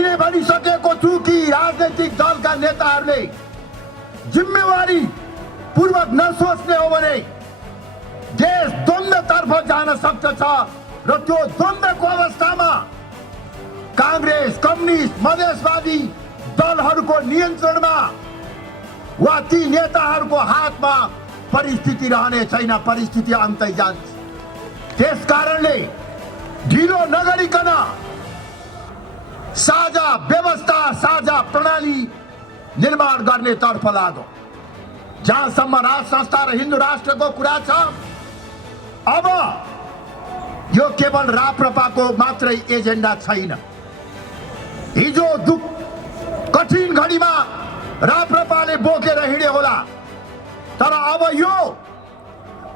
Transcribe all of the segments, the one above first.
अघि नै भनिसकेको छु कि राजनैतिक दलका नेताहरूले जिम्मेवारी पूर्वक नसोच्ने हो भने देश द्वन्द्वतर्फ जान सक्दछ र त्यो द्वन्द्वको अवस्थामा कांग्रेस, कम्युनिस्ट, मधेसवादी दलहरूको नियन्त्रणमा वा ती नेताहरूको हातमा परिस्थिति रहने छैन। परिस्थिति अन्तै जान्छ। त्यसकारणले ढिलो नगरिकन साझा व्यवस्था, साझा प्रणाली निर्माण गर्ने तर्फ लाग्यो। जहाँसम्म राज संस्था र हिन्दू राष्ट्रको कुरा छ, अब यो केवल राप्रपाको मात्रै एजेन्डा छैन। हिजो कठिन घडीमा राप्रपाले बोकेर हिँडे होला, तर अब यो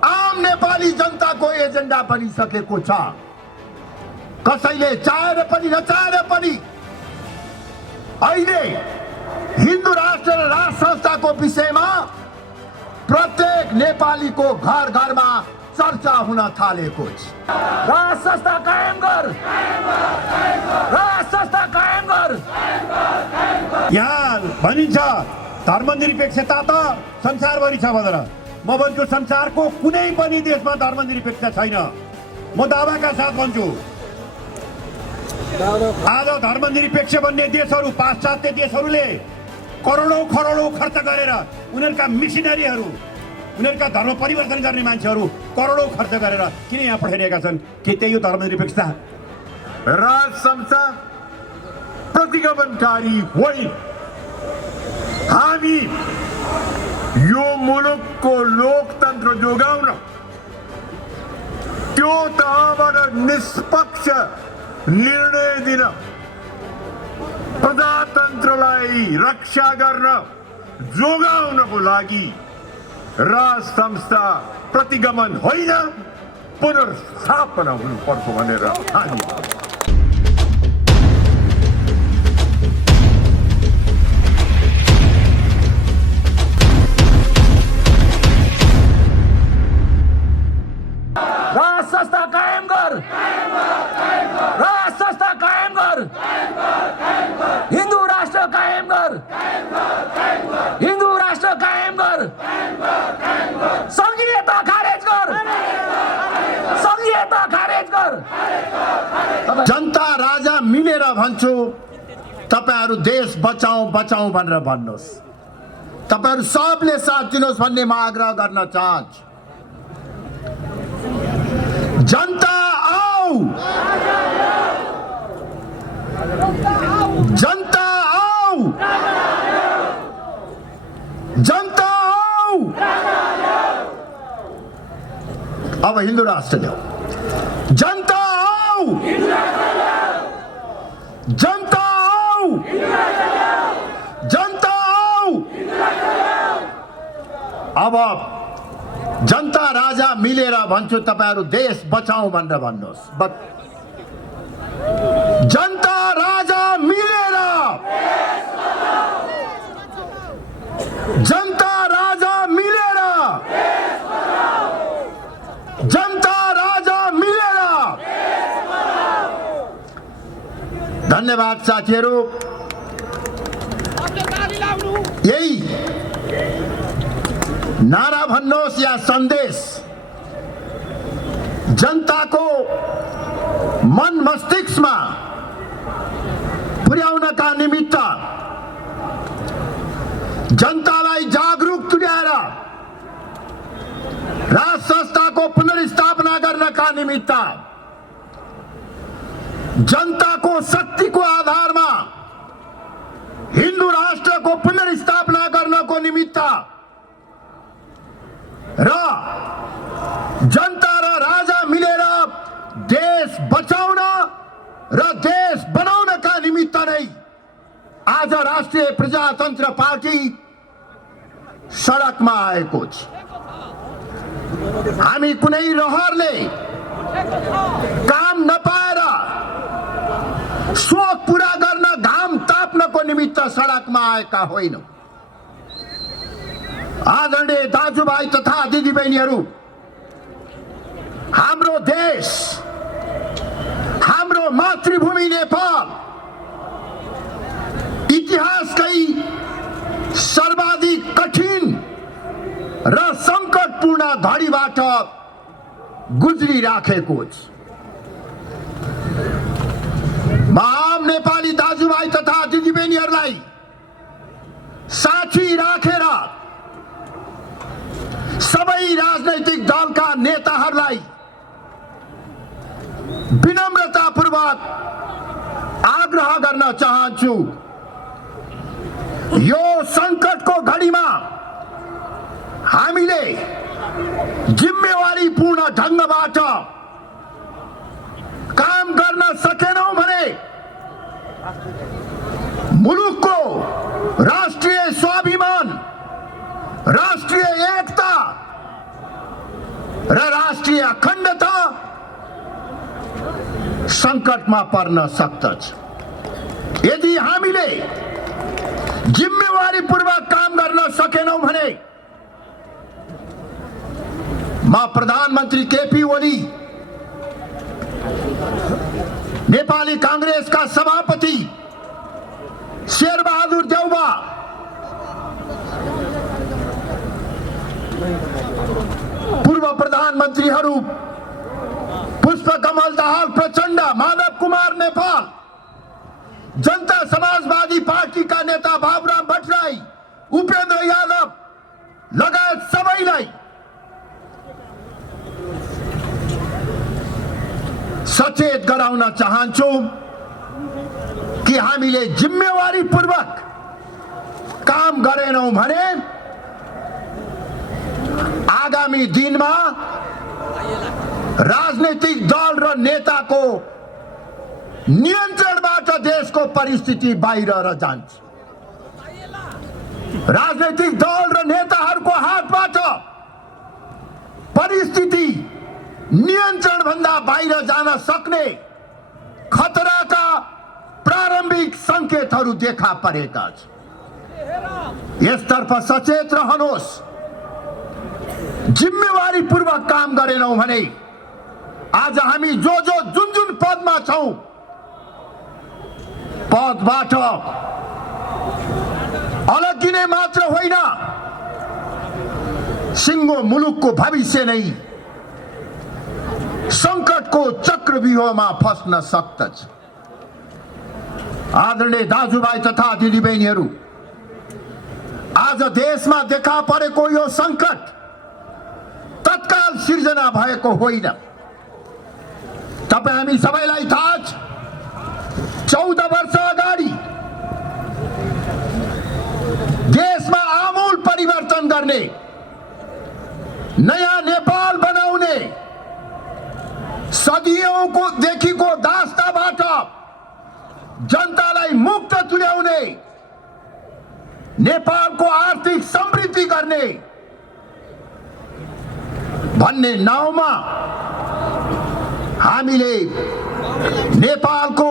आम नेपाली जनताको एजेन्डा बनिसकेको छ। कसैले चाहेर पनि नचाहेर पनि अहिले हिन्दू राष्ट्र र राज संस्थाको विषयमा प्रत्येक नेपालीको घर घरमा चर्चा हुन थालेको छ। राज संस्था कायम गर, राज संस्था कायम गर। यहाँ भनिन्छ धर्मनिरपेक्षता त संसारभरि छ भनेर। म भन्छु संसारको कुनै पनि देशमा धर्मनिरपेक्षता छैन। म दावाका साथ भन्छु। आज धर्मनिरपेक्ष भन्ने देशहरू, पाश्चात्य देशहरूले करोडौं खरोडौं खर्च गरेर उनीहरूका मिसनरीहरू, उनीहरूका धर्म परिवर्तन गर्ने मान्छेहरू करोडौं खर्च गरेर किन यहाँ पठाइरहेका छन्? के त्यही हो धर्मनिरपेक्षता? राज संस्था प्रतिगमनकारी होइन। हामी यो मुलुकको लोकतन्त्र जोगाउन, त्यो तहबाट निष्पक्ष निर्णय दिन, प्रजातन्त्रलाई रक्षा गर्न जोगाउनको लागि राज संस्था प्रतिगमन होइन, पुनर्स्थापना हुनुपर्छ भनेर हामी राज संस्था कायम गर, राज संस्था कायम गर। हिन्दू राष्ट्र कायम गर, हिन्दू राष्ट्र कायम गर। संघीयता खारेज कर, संघीयता खारेज कर। जनता राजा मिलेर भन्छु, तपाईहरु देश बचाऊ बचाऊ भनेर भन्नुहोस्। तपाईहरु सबले साथ दिनुहोस् भन्ने म आग्रह गर्न चाहन्छु। जनता आओ, जनता आओ, जनता आओ। अब हिन्दू राष्ट्र ल्याऊ। जनता आओ, जनता आओ, जनता आओ। अब जनता राजा मिलेर भन्छु, तपाईहरु देश बचाऊ भनेर भन्नुहोस्। जनता राजा मिलेर, जनता राजा मिलेर, जनता राजा मिलेर। धन्यवाद साथीहरु। यही नारा भन्नुहोस् या सन्देश जनताको मन मस्तिष्कमा पुर्याउनका निमित्त, जनतालाई जागरुक तुल्याएर राज संस्थाको पुनर्स्थापना गर्नका निमित्त, जनताको शक्तिको आधारमा हिन्दू राष्ट्रको पुनर्स्थापना गर्नको निमित्त र जनता र राजा मिलेर देश बचाउन र देश बनाउनका निमित्त नै आज राष्ट्रिय प्रजातन्त्र पार्टी सडकमा आएको छ। हामी कुनै रहरले काम नपाएर सोख पूरा गर्न, घाम ताप्नको निमित्त सडकमा आएका होइनौं। आदरणीय दाजुभाइ तथा दिदीबहिनीहरू, हाम्रो देश, हाम्रो मातृभूमि नेपाल सर्वाधिक कठिन र सङ्कटपूर्ण घडीबाट गुज्रिराखेको छ। आम नेपाली दाजुभाइ तथा दिदीबहिनीहरूलाई साथी राखेर सबै राजनैतिक दलका नेताहरूलाई विनम्रतापूर्वक आग्रह गर्न चाहन्छु, यो सङ्कटको घडीमा हामीले जिम्मेवारीपूर्ण ढङ्गबाट काम गर्न सकेनौं भने मुलुकको राष्ट्रिय स्वाभिमान, राष्ट्रिय एकता र राष्ट्रिय अखण्डता सङ्कटमा पर्न सक्दछ। यदि हामीले जिम्मेवारीपूर्वक काम गर्न सकेनौं भने म प्रधानमन्त्री केपी ओली, नेपाली कांग्रेसका सभापति शेरबहादुर देउवा, पूर्व प्रधानमन्त्रीहरू पुष्पकमल दाहाल प्रचण्ड, माधव कुमार नेपाल, जनता समाजवादी पार्टीका नेता बाबुराम भट्टराई, उपेन्द्र यादव लगायत सबैलाई सचेत गराउन चाहन्छु कि हामीले जिम्मेवारीपूर्वक काम गरेनौं भने आगामी दिनमा राजनैतिक दल र नेताको नियन्त्रणबाट देशको परिस्थिति बाहिर जान्छ। राजनैतिक दल र नेताहरूको हातबाट परिस्थिति नियन्त्रण भन्दा बाहिर जान सक्ने खतराका प्रारम्भिक संकेतहरू देखा परेका छन्। यसतर्फ सचेत रहनुहोस्। जिम्मेवारीपूर्वक काम गरेनौं भने आज हामी जुन पदमा छौं, पदबाट अलगिने मात्र होइन, सिङ्गो मुलुकको भविष्य नै संकटको चक्रव्यूहमा फस्न सक्दछ। आदरणीय दाजुभाइ तथा दिदीबहिनीहरू, आज देशमा देखा परेको यो संकट तत्काल सिर्जना भएको होइन। तपाईं हामी सबैलाई थाहा छ, 14 वर्ष अगाडि देशमा आमूल परिवर्तन गर्ने, नयाँ नेपाल बनाउने, सदियौंको देखिको दास्ताबाट जनतालाई मुक्त तुल्याउने, नेपालको आर्थिक समृद्धि गर्ने भन्ने नाउँमा हामीले नेपालको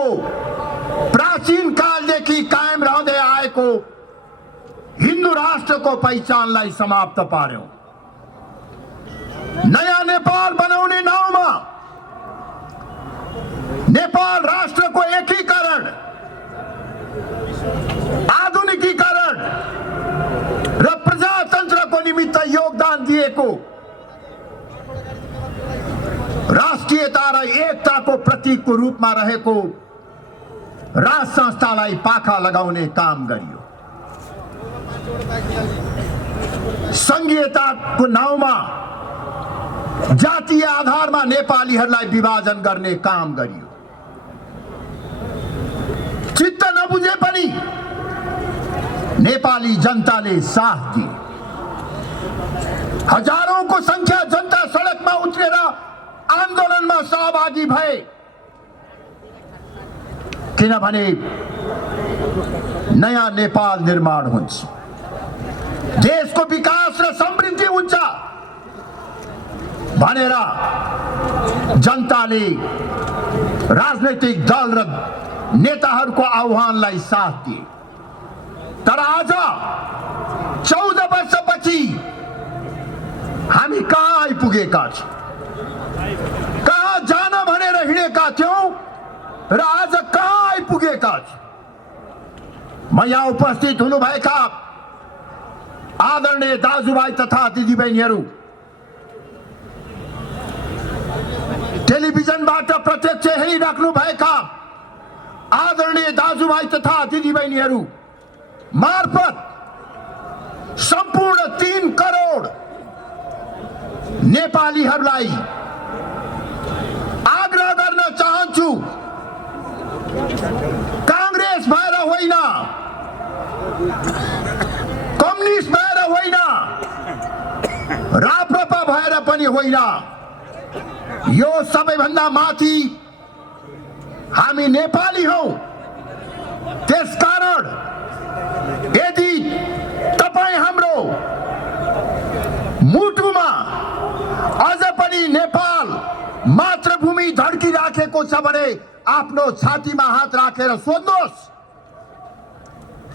प्राचीन कालदेखि कायम रहँदै आएको हिन्दू राष्ट्रको पहिचानलाई समाप्त पार्यौं। नयाँ नेपाल बनाउने नाउँमा नेपाल राष्ट्रको एकीकरण, आधुनिकीकरण र प्रजातन्त्रको निमित्त योगदान दिएको, राष्ट्रियता र एकताको प्रतीकको रूपमा रहेको राज संस्थालाई पाखा लगाउने काम गरियो। संघीयताको नाउँमा जातीय आधारमा नेपालीहरूलाई विभाजन गर्ने काम गरियो। चित्त नबुझे पनि नेपाली जनताले साथ दिए। हजारौंको संख्या जनता सडकमा उत्रेर आन्दोलनमा सहभागी भए, किनभने नयाँ नेपाल निर्माण हुन्छ, देशको विकास र समृद्धि हुन्छ भनेर जनताले राजनैतिक दल र नेताहरूको आह्वानलाई साथ दिए। तर आज 14 वर्षपछि हामी कहाँ आइपुगेका छौं? कहाँ जान भनेर हिँडेका थियौं र आज कहाँ आइपुगेका छौं? म यहाँ उपस्थित हुनुभएका आदरणीय दाजुभाइ तथा दिदीबहिनीहरू, टेलिभिजनबाट प्रत्यक्ष हेरिराख्नु भएका आदरणीय दाजुभाइ तथा दिदीबहिनीहरू मार्फत सम्पूर्ण 3 करोड नेपालीहरूलाई आग्रह गर्न चाहन्छु, कांग्रेस भएर होइन, कम्युनिस्ट भएर होइन, राप्रपा भएर पनि होइन, यो सबैभन्दा माथि हामी नेपाली हौ। त्यसकारण यदि तपाई हाम्रो मुटुमा अझ पनि नेपाल मातृभूमि धड्किराखेको छ भने आफ्नो छातीमा हात राखेर सोध्नुहोस्,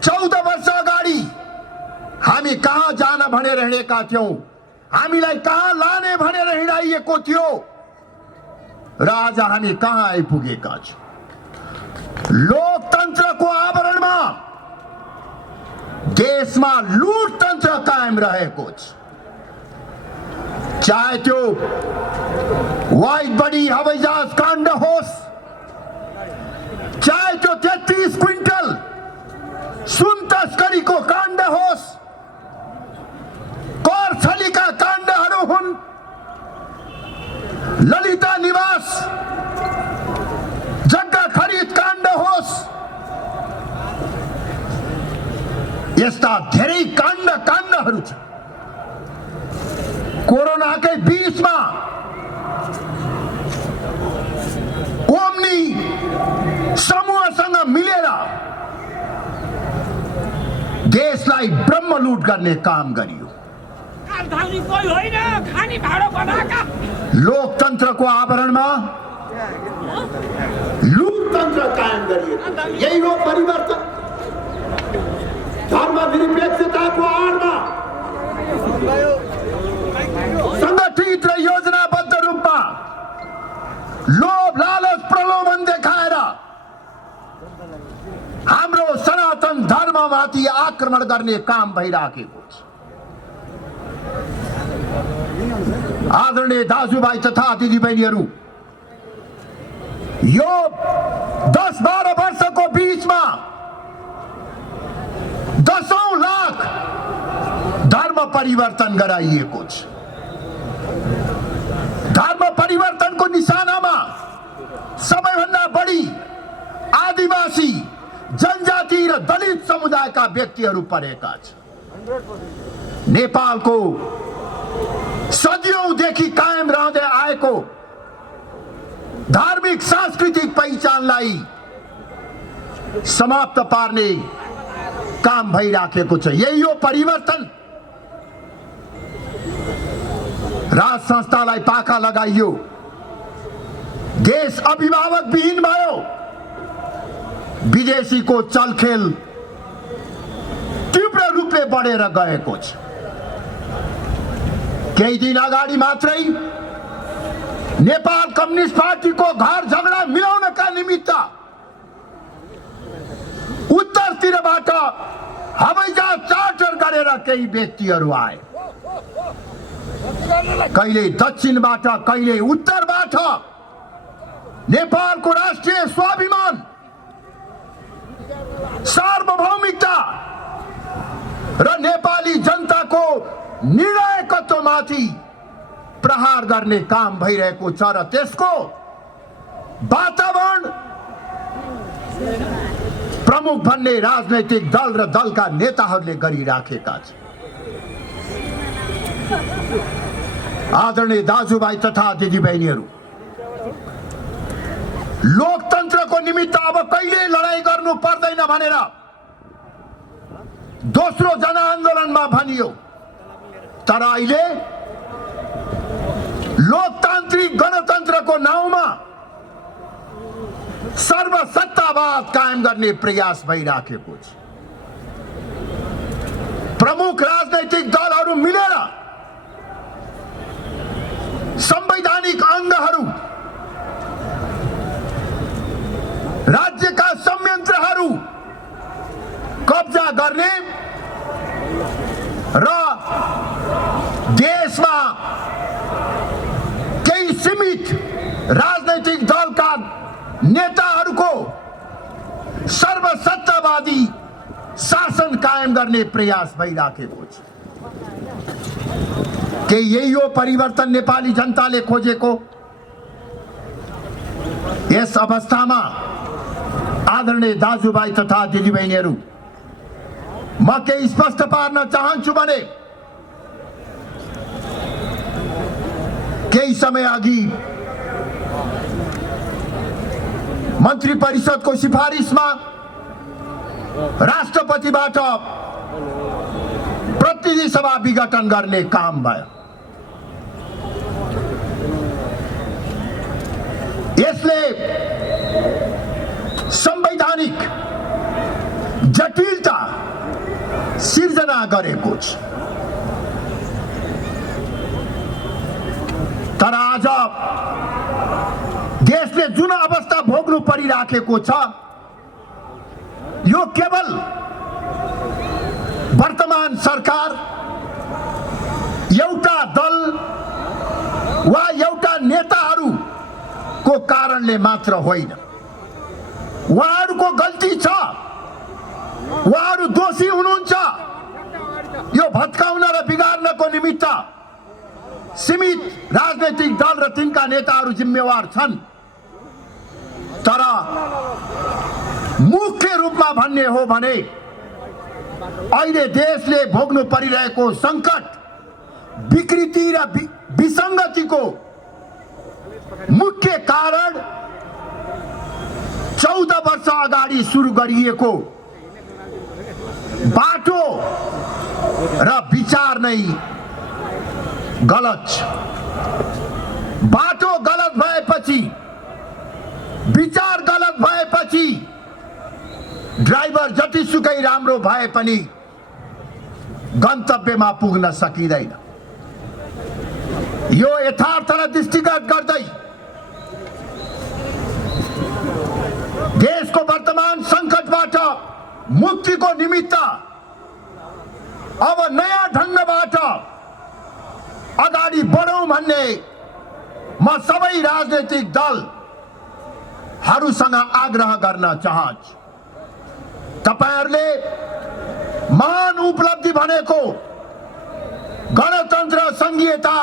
14 वर्ष अगाडि हामी कहाँ जान भनेर हिँडेका थियौं, हामीलाई कहाँ लाने भनेर हिँडाइएको थियो र आज हामी कहाँ आइपुगेका छौं। लोकतन्त्रको आवरणमा देशमा लुटतन्त्र कायम रहेको छ। चाहे त्यो व्हाइट बडी हवाईजहाज काण्ड होस्, चाहे त्यो 33 क्विन्टल सुन तस्करीको काण्ड होस्, कर छलीका काण्डहरू हुन्, ललिता निवास जग्गा खरिद काण्ड होस्, यस्ता धेरै काण्डहरू छ। कोरोनाकै बीचमा ओम्नी समूहसँग मिलेर देशलाई ब्रह्मलुट गर्ने काम गरियो। लोकतन्त्रको आवरणमा लुटतन्त्र कायम गरिएको, यही हो परिवर्तन। धर्मनिरपेक्षताको आडमा संगठित र योजनाबद्ध रूपमा लोभ लालच प्रलोभन देखाएर हाम्रो सनातन धर्ममाथि आक्रमण गर्ने काम भइराखेको छ। आदरणीय दाजुभाइ तथा दिदीबहिनीहरू, यो 10-12 वर्षको बीचमा 10औं लाख धर्म परिवर्तन गराइएको छ। धर्म परिवर्तनको निशानामा सबैभन्दा बढी आदिवासी, जनजाति र दलित समुदायका व्यक्तिहरू परेका छन्। नेपालको सदियौंदेखि कायम रहँदै आएको धार्मिक सांस्कृतिक पहिचानलाई समाप्त पार्ने काम भइराखेको छ। यही हो परिवर्तन। राज संस्थालाई पाखा लगाइयो, देश अभिभावक विहीन भयो, विदेशीको चलखेल तीव्र रूपले बढेर गएको छ। केही दिन अगाडि मात्रै नेपाल कम्युनिस्ट पार्टीको घर झगडा मिलाउनका निमित्त उत्तरतिरबाट हवाईजहाज चार्टर गरेर केही व्यक्तिहरू आए, कहिले दक्षिणबाट कहिले उत्तरबाट। नेपालको राष्ट्रिय स्वाभिमान, सार्वभौमिकता र नेपाली जनताको निर्णायकत्वमाथि प्रहार गर्ने काम भइरहेको छ र त्यसको वातावरण प्रमुख भन्ने राजनैतिक दल र दलका नेताहरूले गरिराखेका छन्। आदरणीय दाजुभाइ तथा दिदीबहिनीहरू, लोकतन्त्रको निमित्त अब कहिले लडाईँ गर्नु पर्दैन भनेर दोस्रो जनआन्दोलनमा भनियो, तर अहिले लोकतान्त्रिक गणतन्त्रको नाउँमा सर्वसत्तावाद कायम गर्ने प्रयास भइराखेको छ। प्रमुख राजनैतिक दलहरू मिलेर संवैधानिक अंगहरू, राज्यका संयन्त्रहरू कब्जा गर्ने र कायम गर्ने प्रयास भइराखेको छ। के यही हो परिवर्तन नेपाली जनताले खोजेको? यस अवस्थामा आदरणीय दाजुभाइ तथा दिदीबहिनीहरू, म केही स्पष्ट पार्न चाहन्छु भने केही समय अघि मन्त्री परिषदको सिफारिसमा राष्ट्रपतिबाट प्रतिनिधि सभा विघटन गर्ने काम भयो। यसले संवैधानिक जटिलता सिर्जना गरेको छ। तर आज देशले जुन अवस्था भोग्नु परिराखेको छ, यो केवल वर्तमान सरकार, एउटा दल वा एउटा नेताहरूको कारणले मात्र होइन। उहाँहरूको गल्ती छ, उहाँहरू दोषी हुनुहुन्छ। यो भत्काउन र बिगार्नको निमित्त सीमित राजनैतिक दल र तिनका नेताहरू जिम्मेवार छन्। तर मुख्य रूपमा भन्ने हो भने अहिले देशले भोग्नु परिरहेको संकट, विकृति र विसंगतिको मुख्य कारण 14 वर्ष अगाडि सुरु गरिएको बाटो र विचार नै गलत छ। बाटो गलत भएपछि, विचार गलत भएपछि ड्राइभर जतिसुकै राम्रो भए पनि गन्तव्यमा पुग्न सकिँदैन। यो यथार्थलाई दृष्टिगत गर्दै देशको वर्तमान संकटबाट मुक्तिको निमित्त अब नयाँ ढङ्गबाट अगाडि बढौँ भन्ने म सबै राजनैतिक दलहरूसँग आग्रह गर्न चाहन्छु। तपाईहरूले महान उपलब्धि भनेको गणतन्त्र, संघीयता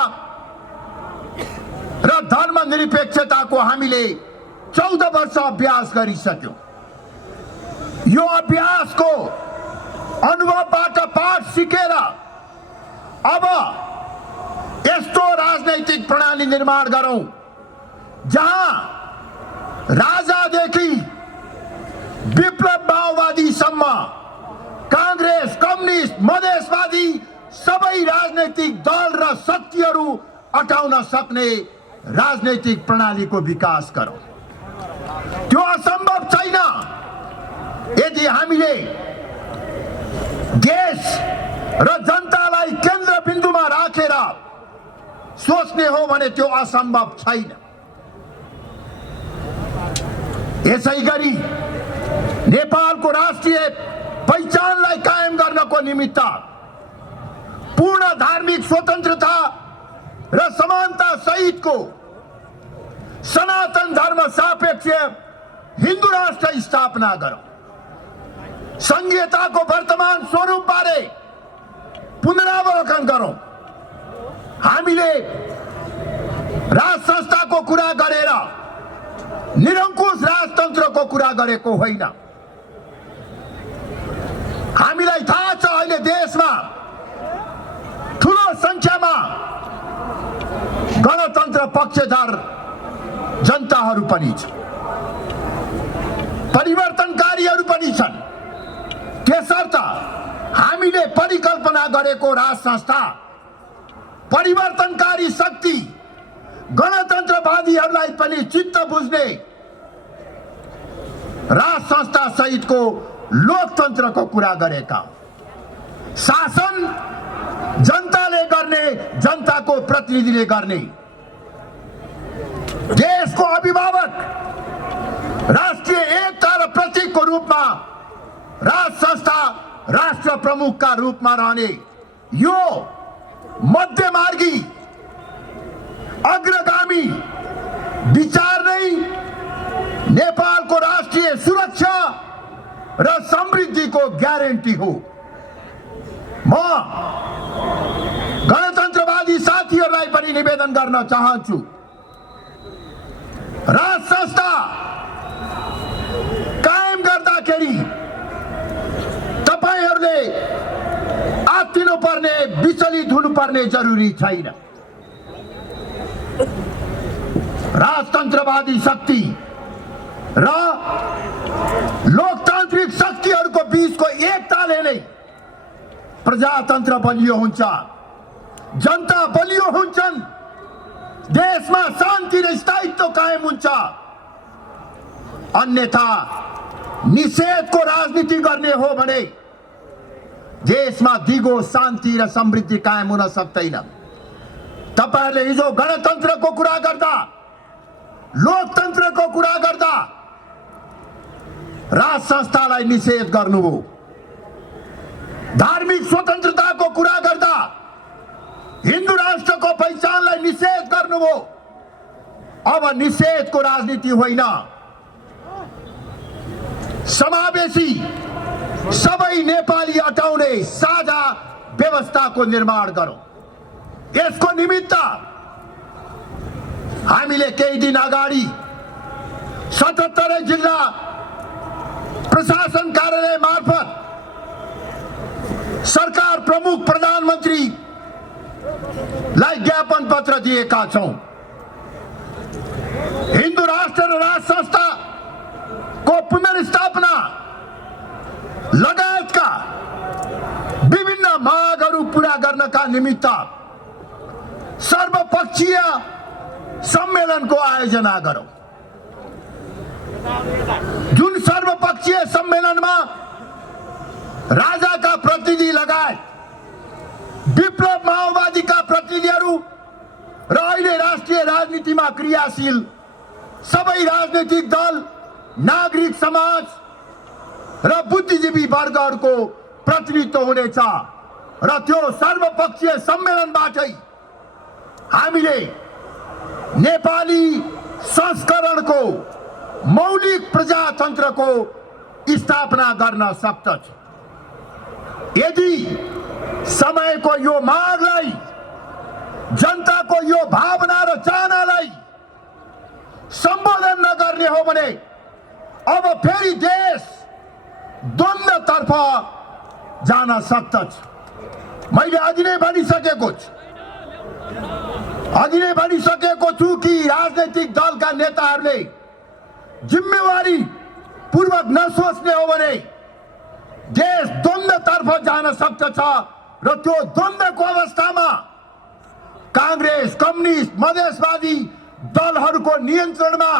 र धर्मनिरपेक्षताको हामीले 14 वर्ष अभ्यास गरिसक्यौं। यो अभ्यासको अनुभवबाट पाठ सिकेर अब यस्तो राजनैतिक प्रणाली निर्माण गरौं जहाँ राजादेखि विप्लव माओवादीसम्म, कांग्रेस, कम्युनिस्ट, मधेसवादी सबै राजनैतिक दल र शक्तिहरू अटाउन सक्ने राजनैतिक प्रणालीको विकास गरौं। त्यो असम्भव छैन यदि हामीले देश र जनतालाई केन्द्रबिन्दुमा राखेर सोच्ने हो भने त्यो असम्भव छैन। यसैगरी नेपालको राष्ट्रिय पहिचानलाई कायम गर्नको निमित्त पूर्ण धार्मिक स्वतन्त्रता र समानता सहितको सनातन धर्म सापेक्ष हिन्दू राष्ट्र स्थापना गरौं। संघीयताको वर्तमान स्वरूप बारे पुनरावलोकन गरौं। हामीले राज संस्थाको कुरा गरेर निरंकुश राजतन्त्रको कुरा गरेको होइन। हामीलाई थाहा छ अहिले देशमा ठूलो संख्यामा गणतन्त्र पक्षधर जनताहरू पनि छन्, परिवर्तनकारीहरू पनि छन्। त्यसर्थ हामीले परिकल्पना गरेको राज संस्था, परिवर्तनकारी शक्ति, गणतन्त्रवादीहरूलाई पनि चित्त बुझ्ने राज संस्था सहितको लोकतन्त्रको कुरा गरेका। शासन जनताले गर्ने, जनताको प्रतिनिधिले गर्ने। देशको अभिभावक, राष्ट्रिय एकता र प्रतीकको रूपमा राज संस्था राष्ट्र प्रमुखका रूपमा रहने यो मध्यमार्गी अग्रगामी विचार नै नेपालको राष्ट्रिय सुरक्षा र समृद्धिको ग्यारेन्टी हो। म गणतन्त्रवादी साथीहरूलाई पनि निवेदन गर्न चाहन्छु, राज संस्था कायम गर्दाखेरि तपाईहरूले आत्तिनुपर्ने, विचलित हुनुपर्ने जरुरी छैन। राजतन्त्रवादी शक्ति र लोकतान्त्रिक शक्तिहरूको बीचको एकताले नै प्रजातन्त्र बलियो हुन्छ, जनता बलियो हुन्छन्, देशमा शान्ति र स्थायित्व कायम हुन्छ। अन्यथा निषेधको राजनीति गर्ने हो भने देशमा दिगो शान्ति र समृद्धि कायम हुन सक्दैन। तपाईहरूले हिजो गणतन्त्रको कुरा गर्दा, लोकतन्त्रको कुरा गर्दा राज संस्थालाई निषेध गर्नुभयो, धार्मिक स्वतन्त्रताको कुरा गर्दा हिन्दू राष्ट्रको पहिचानलाई निषेध गर्नुभयो। अब निषेधको राजनीति होइन, समावेशी सबै नेपाली अटाउने साझा व्यवस्थाको निर्माण गरौँ। यसको निमित्त हामीले केही दिन अगाडि 77 जिल्ला प्रशासन कार्यालय मार्फत सरकार प्रमुख प्रधानमन्त्रीलाई ज्ञापन पत्र दिएका छौं। हिन्दू राष्ट्र र राज संस्थाको पुनर्स्थापना लगायतका विभिन्न मागहरू पूरा गर्नका निमित्त सर्वपक्षीय सम्मेलनको आयोजना गरौं। जुन सर्वपक्षीय सम्मेलनमा राजाका प्रतिनिधि लगायत विप्लव माओवादीका प्रतिनिधिहरू र अहिले राष्ट्रिय राजनीतिमा क्रियाशील सबै राजनीतिक दल, नागरिक समाज र बुद्धिजीवी वर्गहरूको प्रतिनिधित्व हुनेछ र त्यो सर्वपक्षीय सम्मेलनबाटै हामीले नेपाली संस्करणको मौलिक प्रजातन्त्रको स्थापना गर्न सक्दछ। यदि समयको यो मागलाई, जनताको यो भावना र चाहनालाई सम्बोधन नगर्ने हो भने अब फेरि देश द्वन्द्वतर्फ जान सक्दछ। मैले अघि नै भनिसकेको छु कि राजनैतिक दलका नेताहरूले जिम्मेवारी पूर्वक नसोच्ने हो भने देश द्वन्द्वतर्फ जान सक्दछ र त्यो द्वन्द्वको अवस्थामा कांग्रेस, कम्युनिस्ट, मधेसवादी दलहरूको नियन्त्रणमा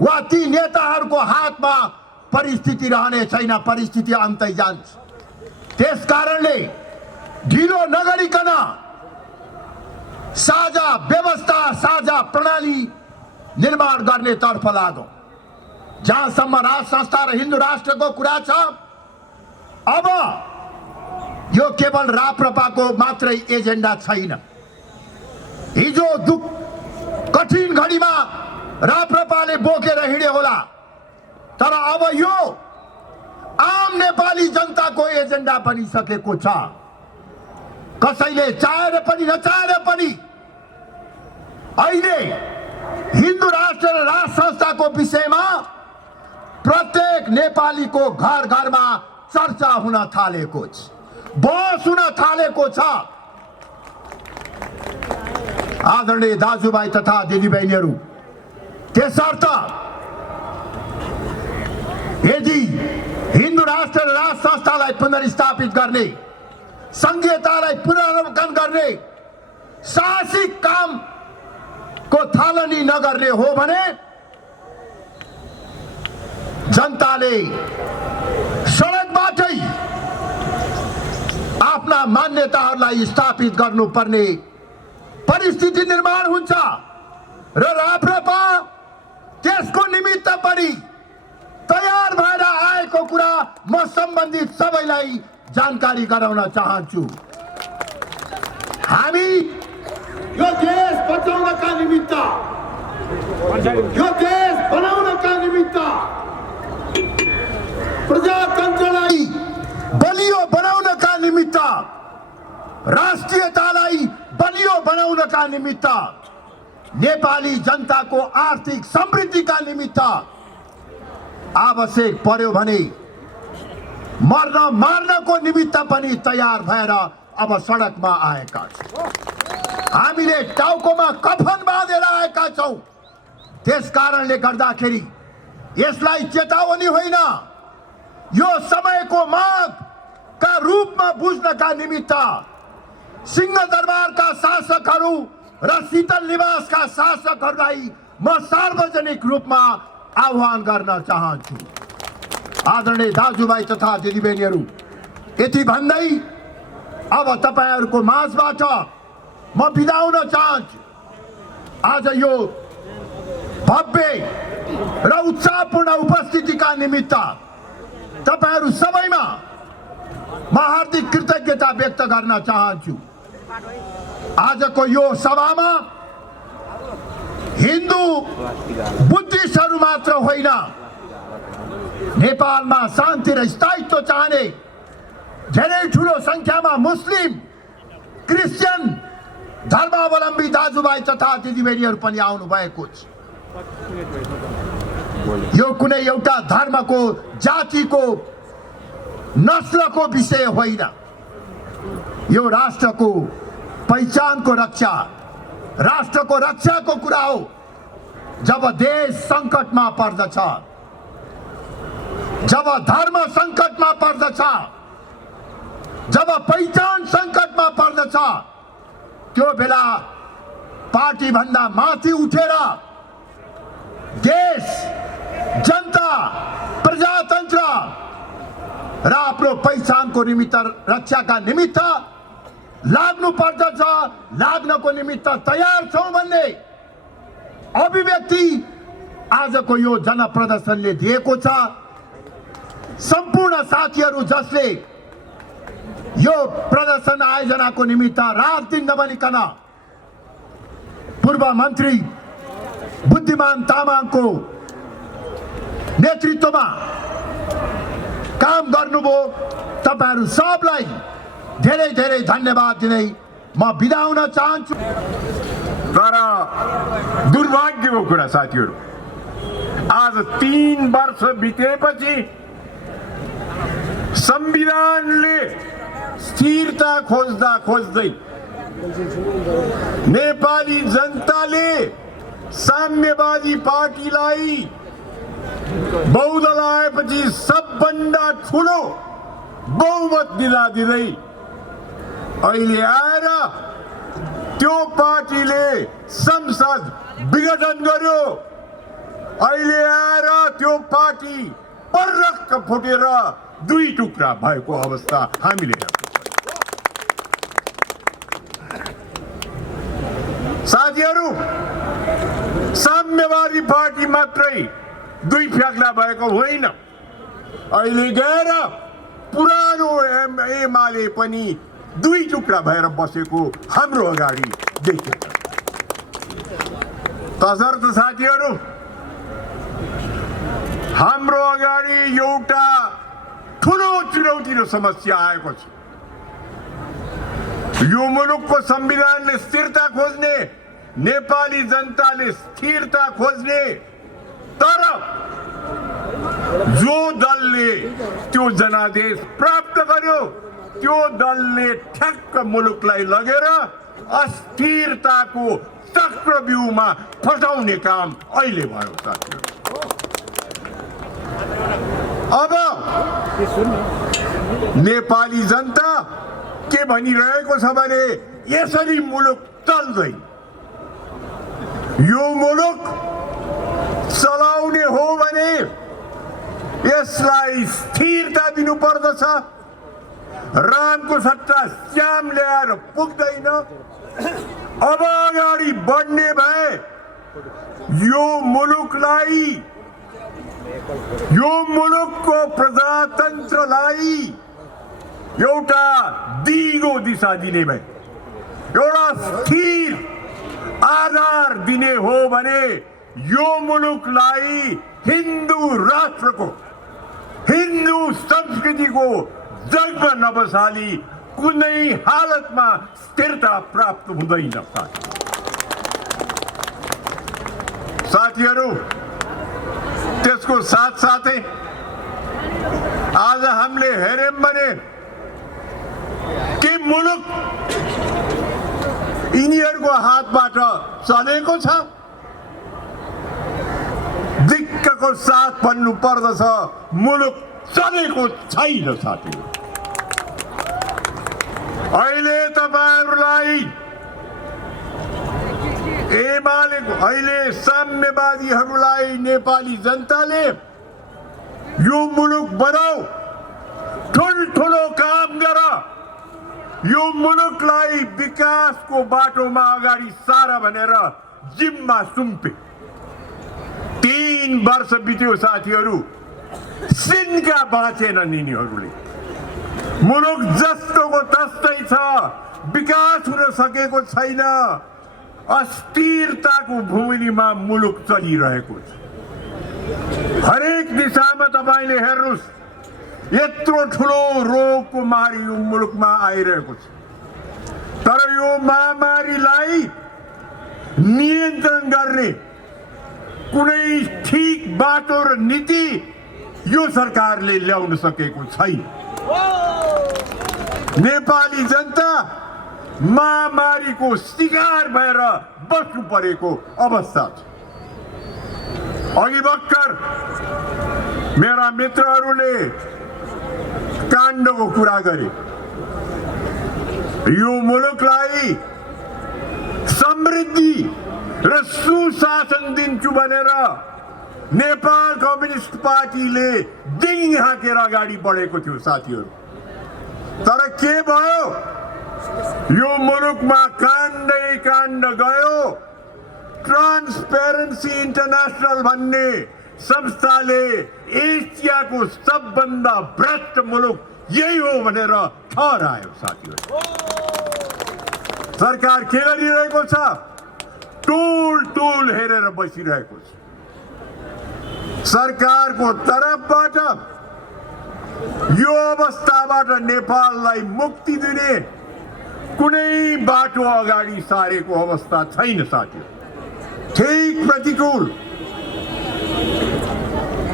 वा ती नेताहरूको हातमा परिस्थिति रहने छैन, परिस्थिति अन्तै जान्छ। त्यसकारणले ढिलो नगरिकन साझा व्यवस्था, साझा प्रणाली निर्माण गर्ने तर्फ लागौं। जहाँसम्म राज संस्था र हिन्दू राष्ट्रको कुरा छ, अब यो केवल राप्रपाको मात्रै एजेन्डा छैन। हिजो कठिन घडीमा राप्रपाले बोकेर हिँडे होला, तर अब यो आम नेपाली जनताको एजेन्डा बनिसकेको छ। कसैले चाहेर पनि नचाहेर पनि अहिले हिन्दू राष्ट्र र राज संस्थाको विषयमा प्रत्येक नेपालीको घर घरमा चर्चा हुन थालेको छ, बहस हुन थालेको छ। आदरणीय दाजुभाइ तथा दिदीबहिनीहरू, त्यसर्थ यदि हिन्दू राष्ट्र र राज संस्थालाई पुनर्स्थापित गर्ने, संघीयतालाई पुनरावलोकन गर्ने साहसिक काम को थालनी नगर्ने हो भने जनताले सडकबाटै आफ्ना मान्यताहरूलाई स्थापित गर्नुपर्ने परिस्थिति निर्माण हुन्छ र राप्रपा त्यसको निमित्त पनि तयार भएर आएको कुरा म सम्बन्धित सबैलाई जानकारी गराउन चाहन्छु। हामी यो देश बचाउनका निमित्त, यो देश बनाउनका निमित्त, प्रजातन्त्रलाई बलियो बनाउनका निमित्त राष्ट्रियतालाई बलियो बनाउनका निमित्त, नेपाली जनताको आर्थिक समृद्धिका निमित्त आवश्यक पर्यो भने मर्न मार्नको निमित्त पनि तयार भएर अब सडकमा आएका छौँ। हामीले टाउकोमा कफन बाँधेर आएका छौँ। त्यस कारणले गर्दाखेरि यसलाई चेतावनी होइन, यो समयको मागका रूपमा बुझ्नका निमित्त सिंहदरबारका शासकहरू र शीतल निवासका शासकहरूलाई म सार्वजनिक रूपमा आह्वान गर्न चाहन्छु। आदरणीय दाजुभाइ तथा दिदीबहिनीहरू, यति भन्दै अब तपाईहरूको माझबाट म बिदा हुन चाहन्छु। आज यो भव्य र उत्साहपूर्ण उपस्थितिका निमित्त तपाईहरू सबैमा म हार्दिक कृतज्ञता व्यक्त गर्न चाहन्छु। आजको यो सभामा हिन्दू बुद्धिस्टहरू मात्र होइन, नेपालमा शान्ति र स्थायित्व चाहने धेरै ठुलो संख्यामा मुस्लिम, क्रिस्चियन धर्मावलम्बी दाजुभाइ तथा दिदीबहिनीहरू पनि आउनु भएको छ। यो कुनै एउटा धर्मको, जातिको, नस्लको विषय होइन। यो राष्ट्रको पहिचानको रक्षा, राष्ट्रको रक्षाको कुरा हो। जब देश सङ्कटमा पर्दछ, जब धर्म सङ्कटमा पर्दछ, जब पहिचान सङ्कटमा पर्दछ, त्यो बेला पार्टी भन्दा माथि उठेर देश, जनता, प्रजातन्त्र र आफ्नो पहिचानको निमित्त, रक्षाका निमित्त लाग्नु पर्दछ। लाग्नको निमित्त तयार छौं भन्ने अभिव्यक्ति आजको यो जनप्रदर्शनले दिएको छ। सम्पूर्ण साथीहरू जसले यो प्रदर्शन आयोजनाको निमित्त रात दिन नभनिकन पूर्व मन्त्री बुद्धिमान तामाङको नेतृत्वमा काम गर्नुभयो, तपाईहरू सबलाई धेरै धेरै धन्यवाद दिँदै म बिदा हुन चाहन्छु। तर दुर्भाग्यको कुरा साथीहरू, आज 3 वर्ष बितेपछि संविधानले स्थिरता खोज्दा खोज्दै नेपाली जनताले साम्यवादी पार्टीलाई बहुदल आएपछि सबभन्दा ठुलो बहुमत दिँदै अहिले आएर त्यो पार्टीले संसद विघटन गर्यो। अहिले आएर त्यो पार्टी पर्रक्क फुटेर 2 टुक्रा भएको अवस्था हामीले साथीहरू, साम्यवादी पार्टी मात्रै 2 फ्याक्ला भएको होइन। अहिले गएर पुरानो एमाले पनि 2 टुक्रा भएर बसेको हाम्रो अगाडि देखिन्छ। तसर्थ साथीहरू, हाम्रो अगाडि एउटा ठुलो चुनौती र समस्या आएको छ। यो मुलुकको संविधानले स्थिरता खोज्ने, नेपाली जनताले स्थिरता खोज्ने, तर जो दलले त्यो जनादेश प्राप्त गर्यो त्यो दलले ठ्याक्क मुलुकलाई लगेर अस्थिरताको चक्रव्यूहमा फसाउने काम अहिले भयो साथीहरू। अब नेपाली जनता के भनिरहेको छ भने यसरी मुलुक चल्दैन। यो मुलुक चलाउने हो भने यसलाई स्थिरता दिनु पर्दछ। रामको सट्टा श्याम ल्याएर पुग्दैन। अब अगाडि बढ्ने भए यो मुलुकलाई, यो मुलुकको प्रजातन्त्रलाई एउटा दिगो दिशा दिने भए, एउटा स्थिर आधार दिने हो भने यो मुलुकलाई हिन्दू राष्ट्रको, हिन्दू संस्कृतिको जगमा नबसाली कुनै हालतमा स्थिरता प्राप्त हुँदैन। साथीहरू, त्यसको साथसाथै आज हामीले हेर्यौं भने के मुलुक यिनीहरूको हातबाट चलेको छ। दिक्कको साथ भन्नु पर्दछ, मुलुक चलेको छैन। साथीहरू, अहिले तपाईहरुलाई अहिले साम्यवादीहरूलाई नेपाली जनताले यो मुलुक बनाऊ, ठुल्ठुलो काम गर, यो मुलुकलाई विकासको बाटोमा अगाडि सार भनेर जिम्मा सुम्पे। 3 वर्ष बित्यो साथीहरू, सिन्का बाँचेनन् यिनीहरूले। मुलुक जस्तोको तस्तै छ, विकास हुन सकेको छैन। अस्थिरताको भूमिमा मुलुक चलिरहेको छ। हरेक दिशामा तपाईले हेर्नुस्, यत्रो ठुलो रोगको महामारी यो मुलुकमा आइरहेको छ। तर यो महामारीलाई नियन्त्रण गर्ने कुनै ठीक बाटो र नीति यो सरकारले ल्याउन सकेको छैन। नेपाली जनता महामारीको शिकार भएर बस्नु परेको अवस्था छ। अघि भर्खर मेरा मित्रहरूले काण्डको कुरा गरे। यो मुलुकलाई समृद्धि र सुशासन दिन्छु भनेर नेपाल कम्युनिस्ट पार्टीले दिङ हाकेर अगाडि बढेको थियो साथीहरू। तर के भयो? यो मुलुकमा काण्डै काण्ड गयो। ट्रान्सपेरेन्सी इन्टरनेसनल भन्ने संस्थाले एसियाको सबभन्दा भ्रष्ट मुलुक यही हो भनेर ठहरायो साथीहरू। सरकार के गरिरहेको छ? टुल हेरेर बसिरहेको छ। सरकारको तर्फबाट यो अवस्थाबाट नेपाललाई मुक्ति दिने कुनै बाटो अगाडि सारेको अवस्था छैन साथीहरू। ठीक प्रतिकूल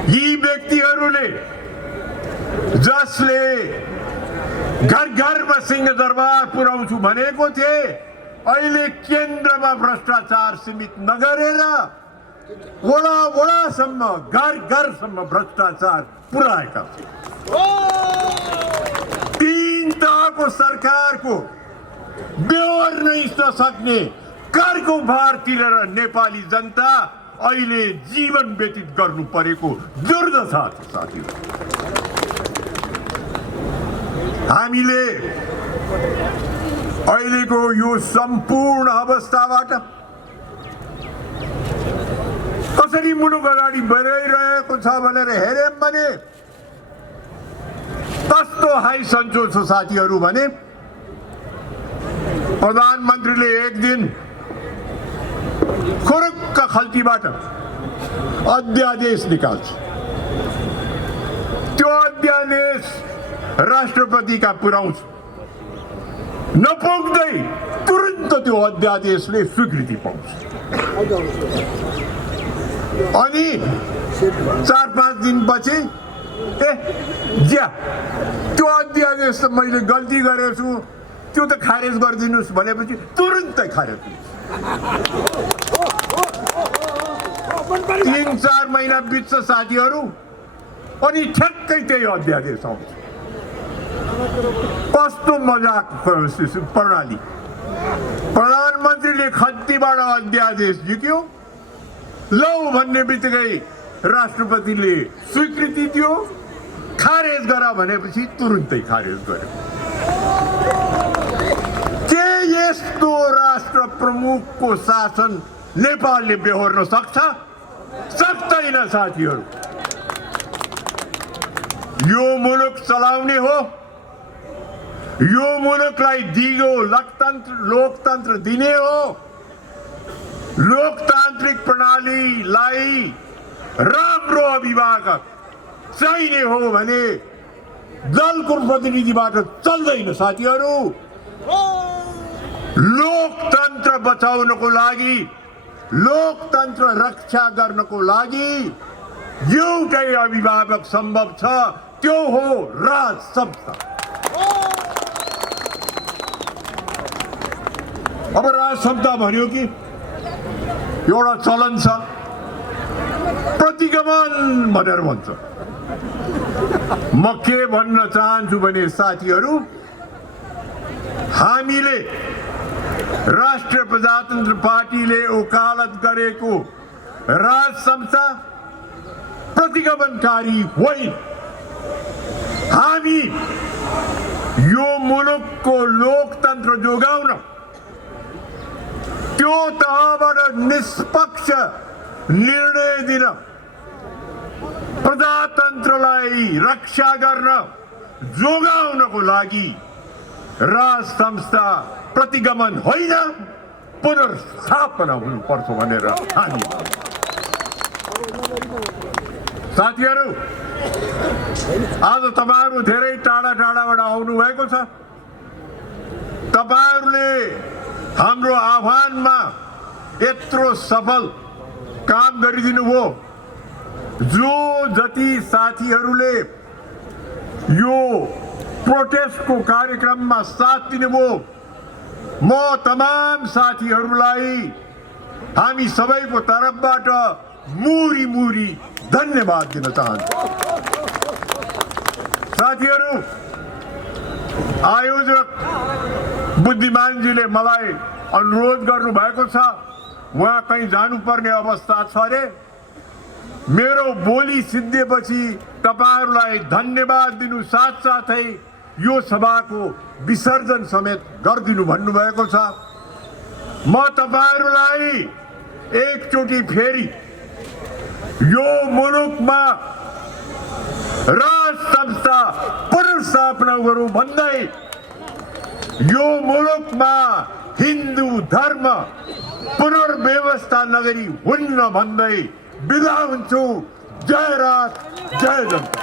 यी व्यक्तिहरूले जसले घर घरमा सिंहदरबार पुर्याउँछु भनेको थिए, अहिले केन्द्रमा भ्रष्टाचार सीमित नगरेर वडासम्म घरसम्म भ्रष्टाचार पुर्याएका थिए। 3 तहको सरकारको बेहोर्नै नसक्ने करको भार तिरेर नेपाली जनता अहिले जीवन व्यतीत गर्नु परेको दुर्दशा छ साथीहरू। हामीले अहिलेको यो सम्पूर्ण अवस्थाबाट कसरी मुलुक अगाडि बढिरहेको छ भनेर हेर्यौं भने कस्तो हाई सन्चो छ साथीहरू भने प्रधानमन्त्रीले एक दिन खुरुक्क खल्तीबाट अध्यादेश निकाल्छ। त्यो अध्यादेश राष्ट्रपतिका पुर्याउँछ। नपुग्दै तुरन्त त्यो अध्यादेशले स्वीकृति पाउँछ। अनि 4-5 दिनपछि त्यो अध्यादेश त मैले गल्ती गरेछु, त्यो त खारेज गरिदिनुस् भनेपछि तुरन्तै खारेज हुन्छ। 3-4 महिना बित्छ साथीहरू, अनि ठ्याक्कै त्यही अध्यादेश आउँछ। कस्तो मजाक प्रणाली! प्रधानमन्त्रीले खत्तीबाट अध्यादेश झिक्यो, लौ भन्ने बित्तिकै राष्ट्रपतिले स्वीकृति दियो, खारेज गर भनेपछि तुरुन्तै खारेज गर्यो। के यस्तो राष्ट्र प्रमुखको शासन नेपालले बेहोर्न सक्छ? सक्दैन साथीहरू। यो मुलुक चलाउने हो, यो मुलुकलाई दिगो लोकतन्त्र दिने हो। लोकतान्त्रिक प्रणालीलाई राम्रो अभिभावक चाहिने हो भने दलको प्रतिनिधिबाट चल्दैन साथीहरू। लोकतन्त्र बचाउनको लागि, लोकतन्त्र रक्षा गर्नको लागि एउटै अभिभावक सम्भव छ, त्यो हो राज संस्था। अब राज संस्था भन्यो कि एउटा चलन छ, प्रतिगमन भनेर भन्छ। म के भन्न चाहन्छु भने साथीहरू, हामीले राष्ट्रिय प्रजातन्त्र पार्टीले वकालत गरेको राज संस्था प्रतिगमनकारी होइन। हामी यो मुलुकको लोकतन्त्र जोगाउन, त्यो तहबाट निष्पक्ष निर्णय दिन, प्रजातन्त्रलाई रक्षा गर्न, जोगाउनको लागि राज संस्था प्रतिगमन होइन, पुनर्स्थापना हुनुपर्छ भनेर हामी। साथीहरू, आज तपाईहरु धेरै टाढा टाढाबाट आउनु भएको छ। तपाईहरुले हाम्रो आह्वानमा यत्रो सफल काम गरिदिनु भयो। जो जति साथीहरूले यो प्रोटेस्टको कार्यक्रममा साथ दिनुभयो, म तमाम साथीहरूलाई हामी सबैको तर्फबाट मुरी मुरी धन्यवाद दिन चाहन्छु। साथीहरू, आयोजक बुद्धिमानजीले मलाई अनुरोध गर्नु भएको छ, उहाँ कहीँ जानुपर्ने अवस्था छ रे। मेरो बोली सिद्धिएपछि तपाईहरुलाई धन्यवाद दिनु साथसाथै यो सभाको विसर्जन समेत गरिदिनु भन्नुभएको छ। म तपाईहरुलाई एकचोटि फेरि यो मुलुकमा राज संस्था पुनर्स्थापना गरौँ भन्दै, यो मुलुकमा हिन्दू धर्म पुनर्व्यवस्था नगरी हुन्न भन्दै बिदा हुन्छु। जय राज, जय जनता।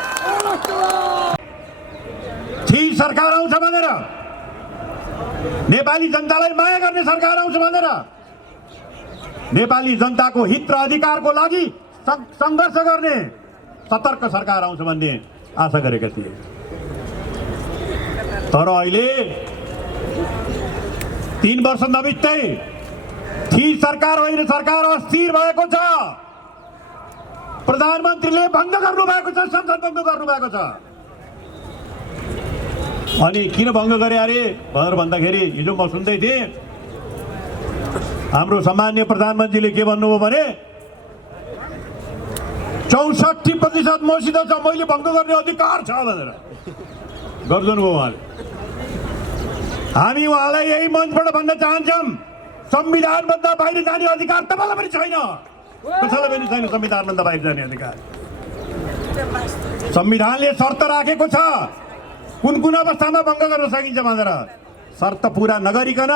ठीक सरकार आउँछ भनेर, नेपाली जनतालाई माया गर्ने सरकार आउँछ भनेर, नेपाली जनताको हित र अधिकारको लागि संघर्ष गर्ने सतर्क सरकार आउँछ भन्ने आशा गरेका थिए। तर अहिले 3 वर्ष नबित्दै ठीक सरकार होइन, सरकार अस्थिर भएको छ। प्रधानमन्त्रीले भङ्ग गर्नु भएको छ, संसद भङ्ग गर्नु भएको छ। अनि किन भङ्ग गरे अरे भनेर भन्दाखेरि हिजो म सुन्दै थिएँ, हाम्रो सम्माननीय प्रधानमन्त्रीले के भन्नुभयो भने 64% मसित छ, मैले भङ्ग गर्ने अधिकार छ भनेर गर्दिनु भयो उहाँले। हामी उहाँलाई यही मञ्चबाट भन्न चाहन्छौँ, संविधानभन्दा बाहिर जाने अधिकार तपाईँलाई पनि छैन, कसैलाई पनि छैन संविधानभन्दा बाहिर जाने अधिकार। संविधानले शर्त राखेको छ कुन कुन अवस्थामा भङ्ग गर्न सकिन्छ भनेर। शर्त पुरा नगरिकन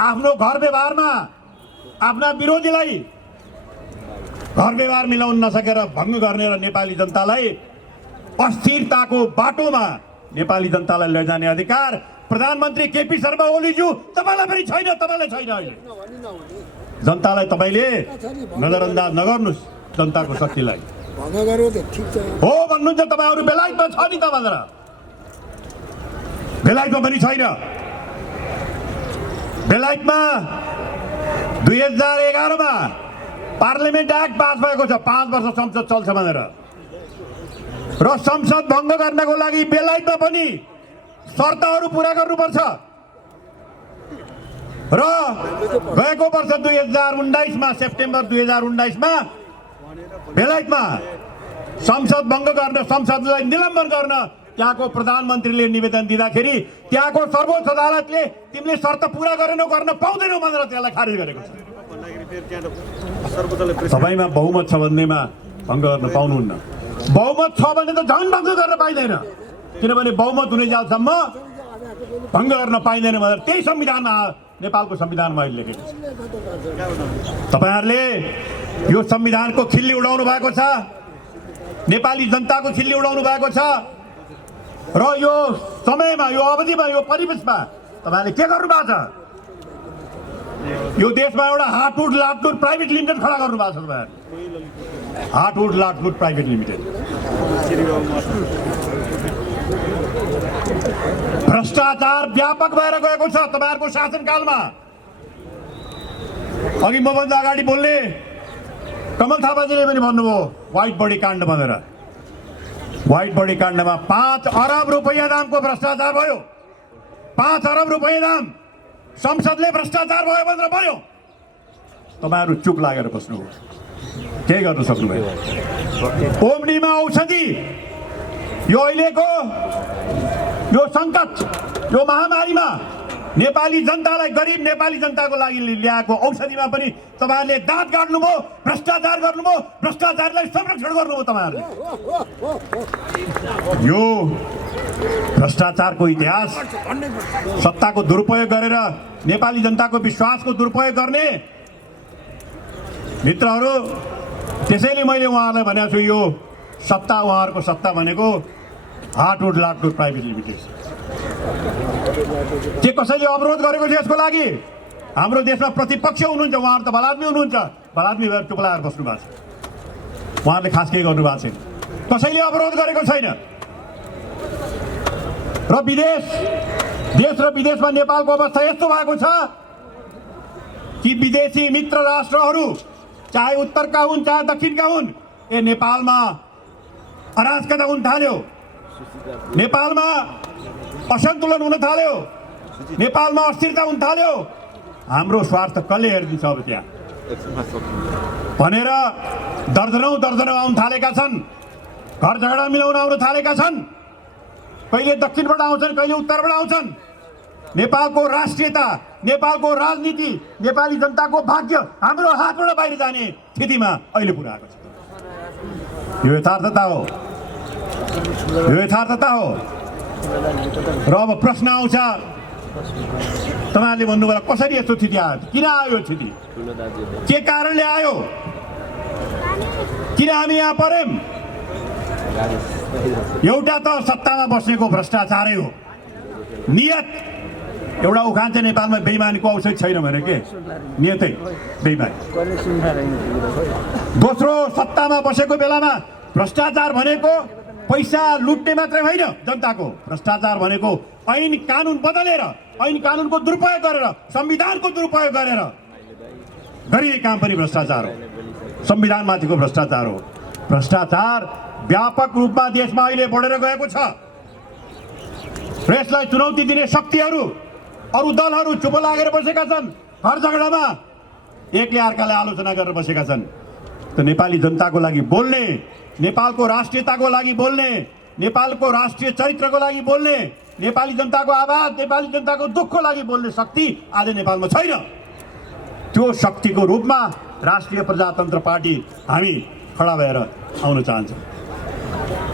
आफ्नो घर व्यवहारमा आफ्ना विरोधीलाई घर व्यवहार मिलाउन नसकेर भङ्ग गर्ने र नेपाली जनतालाई अस्थिरताको बाटोमा नेपाली जनतालाई लैजाने अधिकार प्रधानमन्त्री केपी शर्मा ओलीज्यू तपाईँलाई पनि छैन, तपाईँलाई छैन। अहिले जनतालाई तपाईँले नजरअन्दाज नगर्नुहोस्, जनताको शक्तिलाई हो भन्नुहुन्छ। तपाईँहरू बेलायतमा छ नि त भनेर, बेलायतमा पनि छैन। बेलायतमा 2011 मा पार्लियामेन्ट एक्ट पास भएको छ, 5 वर्ष संसद चल्छ भनेर। र संसद भङ्ग गर्नको लागि बेलायतमा पनि शर्तहरू पुरा गर्नुपर्छ। र गएको वर्ष 2019 मा सेप्टेम्बर 2019 मा बेलायतमा संसद भङ्ग गर्न, संसदलाई निलम्बन गर्न त्यहाँको प्रधानमन्त्रीले निवेदन दिँदाखेरि त्यहाँको सर्वोच्च अदालतले तिमीले शर्त पुरा गरेनौ, गर्न पाउँदैनौ भनेर त्यसलाई खारिज गरेको छ। तपाईमा बहुमत छ भन्नेमा भङ्ग गर्न पाउनुहुन्न, बहुमत छ भने त झन् भङ्ग गर्न पाइँदैन, किनभने बहुमत हुने जालसम्म भङ्ग गर्न पाइँदैन भनेर त्यही संविधानमा, नेपालको संविधानमा अहिले लेखेको छ। तपाईहरुले यो संविधानको खिल्ली उडाउनु भएको छ, नेपाली जनताको खिल्ली उडाउनु भएको छ। र यो समयमा, यो अवधिमा, यो परिवेशमा तपाईँले के गर्नु भएको छ? यो देशमा एउटा हाटवुड लाटलुट प्राइभेट लिमिटेड खडा गर्नु भएको छ तपाईँहरूले। हाटवुड लाटलुट प्राइभेट लिमिटेड। भ्रष्टाचार व्यापक भएर गएको छ तपाईँहरूको शासनकालमा। अघि मभन्दा अगाडि बोल्ने कमल थापाजीले पनि भन्नुभयो व्हाइट बडी काण्ड भनेर। व्हाइट बडी काण्डमा 5 अरब रुपैयाँ दामको भ्रष्टाचार भयो। 5 अरब रुपैयाँ दाम संसदले भ्रष्टाचार भयो भनेर भन्यो। तपाईँहरू चुप लागेर बस्नुभयो, केही गर्न सक्नुभयो। ओमनीमा औषधि, यो अहिलेको यो सङ्कट, यो महामारीमा नेपाली जनतालाई, गरिब नेपाली जनताको लागि ल्याएको औषधिमा पनि तपाईँहरूले दाँत गाड्नुभयो, भ्रष्टाचार गर्नुभयो, भ्रष्टाचारलाई संरक्षण गर्नुभयो तपाईँहरूले। यो भ्रष्टाचारको इतिहास, सत्ताको दुरुपयोग गरेर नेपाली जनताको विश्वासको दुरुपयोग गर्ने मित्रहरू। त्यसैले मैले उहाँहरूलाई भनेको छु, यो सत्ता, उहाँहरूको सत्ता भनेको हाटवुड लाटलुट प्राइभेट लिमिटेड। के कसैले अवरोध गरेको थियो यसको लागि? हाम्रो देशमा प्रतिपक्ष हुनुहुन्छ, उहाँहरू त भलादमी हुनुहुन्छ, भलादमी भएर चुप लागेर बस्नु भएको छ। उहाँहरूले खास केही गर्नु भएको छैन, कसैले अवरोध गरेको छैन। र देश र विदेशमा नेपालको अवस्था यस्तो भएको छ कि विदेशी मित्र राष्ट्रहरू, चाहे उत्तरका हुन् चाहे दक्षिणका हुन्, नेपालमा अराजकता हुन थाल्यो, नेपालमा असन्तुलन हुन थाल्यो, नेपालमा अस्थिरता हुन थाल्यो। हाम्रो स्वार्थ कसले हेरिदिन्छ अब त्यहाँ भनेर दर्जनौं आउन थालेका छन्। घर झगडा मिलाउन आउन थालेका छन्। कहिले दक्षिणबाट आउँछन्, कहिले उत्तरबाट आउँछन्। नेपालको राष्ट्रियता, नेपालको राजनीति, नेपाली जनताको भाग्य हाम्रो हातबाट बाहिर जाने स्थितिमा अहिले पुर्याएको छ। यो यथार्थता हो, यो यथार्थता हो। र अब प्रश्न आउँछ, तपाईँहरूले भन्नुभयो कसरी यस्तो स्थिति आयो, किन आयो यो स्थिति, के कारणले आयो, किन हामी यहाँ पर्यौँ? एउटा त सत्तामा बस्नेको भ्रष्टाचारै हो, नियत। एउटा उखान चाहिँ नेपालमा बेइमानीको औषध छैन भने के, नियतै बेइमानी। दोस्रो, सत्तामा बसेको बेलामा भ्रष्टाचार भनेको पैसा लुट्ने मात्रै होइन जनताको। भ्रष्टाचार भनेको ऐन कानुन बदलेर, ऐन कानुनको दुरुपयोग गरेर, संविधानको दुरुपयोग गरेर गरिने काम पनि भ्रष्टाचार हो, संविधानमाथिको भ्रष्टाचार हो। भ्रष्टाचार व्यापक रूपमा देशमा अहिले बढेर गएको छ। र यसलाई चुनौती दिने शक्तिहरू, अरू दलहरू चुप लागेर बसेका छन्। हर झगडामा एकले अर्कालाई आलोचना गरेर बसेका छन्। त नेपाली जनताको लागि बोल्ने, नेपालको राष्ट्रियताको लागि बोल्ने, नेपालको राष्ट्रिय चरित्रको लागि बोल्ने, नेपाली जनताको आवाज, नेपाली जनताको दुःखको लागि बोल्ने शक्ति आज नेपालमा छैन। त्यो शक्तिको रूपमा राष्ट्रिय प्रजातन्त्र पार्टी हामी खडा भएर आउन चाहन्छौँ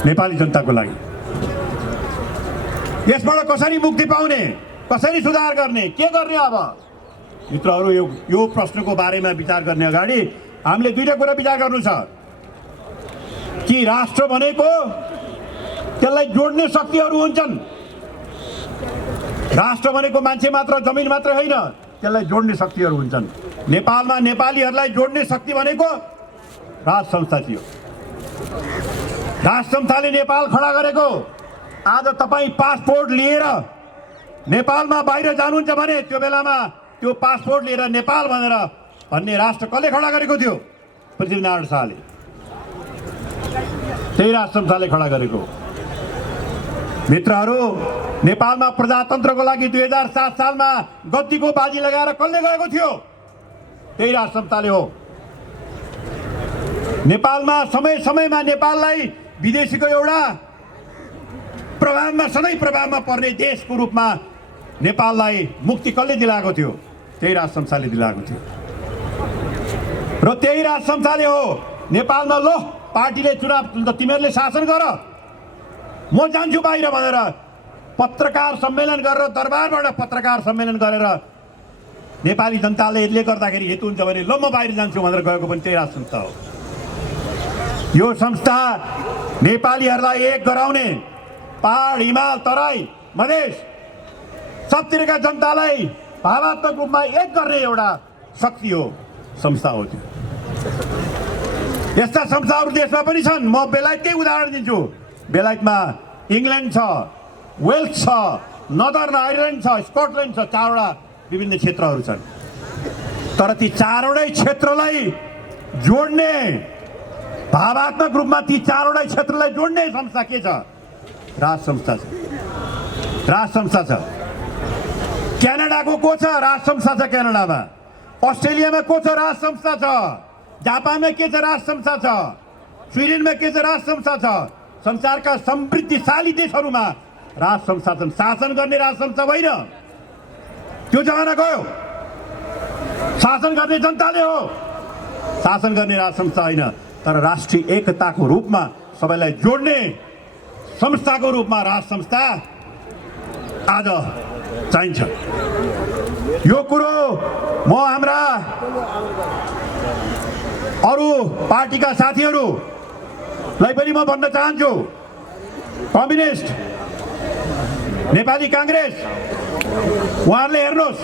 नेपाली जनताको लागि। यसबाट कसरी मुक्ति पाउने, कसरी सुधार गर्ने, के गर्ने? अब मित्रहरू, यो प्रश्नको बारेमा विचार गर्ने अगाडि हामीले दुईटा कुरा विचार गर्नु छ कि राष्ट्र भनेको त्यसलाई जोड्ने शक्तिहरू हुन्छन्। राष्ट्र भनेको मान्छे मात्र, जमिन मात्र होइन, त्यसलाई जोड्ने शक्तिहरू हुन्छन्। नेपालमा नेपालीहरूलाई जोड्ने शक्ति भनेको राज संस्था थियो। राज संस्थाले नेपाल खडा गरेको। आज तपाईँ पासपोर्ट लिएर नेपालमा बाहिर जानुहुन्छ भने त्यो बेलामा त्यो पासपोर्ट लिएर नेपाल भनेर भन्ने राष्ट्र कसले खडा गरेको थियो? पृथ्वीनारायण शाहले। त्यही राज संस्थाले खडा गरेको। मित्रहरू, नेपालमा प्रजातन्त्रको लागि 2007 सालमा गद्दीको बाजी लगाएर कसले गएको थियो? त्यही राज संस्थाले हो। नेपालमा समय समयमा नेपाललाई विदेशीको एउटा प्रभावमा, सधैँ प्रभावमा पर्ने देशको रूपमा नेपाललाई मुक्ति कसले दिलाएको थियो? त्यही राज संस्थाले दिलाएको थियो। र त्यही राज संस्थाले हो नेपालमा लो पार्टीले चुनाव, तिमीहरूले शासन गर, म जान्छु बाहिर भनेर पत्रकार सम्मेलन गरेर, दरबारबाट पत्रकार सम्मेलन गरेर नेपाली जनताले यसले गर्दाखेरि हेतु हुन्छ भने ल म बाहिर जान्छु भनेर गएको पनि त्यही राज संस्था हो। यो संस्था नेपालीहरूलाई एक गराउने, पहाड हिमाल तराई मधेस सबतिरका जनतालाई भावात्मक रूपमा एक गर्ने एउटा शक्ति हो, संस्था हो त्यो। यस्ता संस्थाहरू देशमा पनि छन्। म बेलायतकै उदाहरण दिन्छु। बेलायतमा इङ्ल्यान्ड छ, वेल्स छ, नर्दर्न आयरल्यान्ड छ, स्कटल्यान्ड छ, 4वटा विभिन्न क्षेत्रहरू छन्। तर ती 4वटै क्षेत्रलाई जोड्ने भावात्मक रूपमा ती 4वटै क्षेत्रलाई जोड्ने संस्था के छ? राज संस्था छ। राज संस्था छ। क्यानाडाको को छ? राज संस्था छ क्यानाडामा। अस्ट्रेलियामा को छ? राज संस्था छ। जापानमा के छ? राज संस्था छ। स्विडेनमा के छ? राज संस्था छ। संसारका समृद्धिशाली देशहरूमा राज संस्था छन्। शासन गर्ने राज संस्था होइन, त्यो जमाना गयो। शासन गर्ने जनताले हो, शासन गर्ने राज संस्था होइन। तर राष्ट्रिय एकताको रूपमा सबैलाई जोड्ने संस्थाको रूपमा राज संस्था आज चाहिन्छ। यो कुरो म हाम्रा अरू पार्टीका साथीहरूलाई पनि म भन्न चाहन्छु। कम्युनिस्ट, नेपाली काङ्ग्रेस, उहाँहरूले हेर्नुहोस्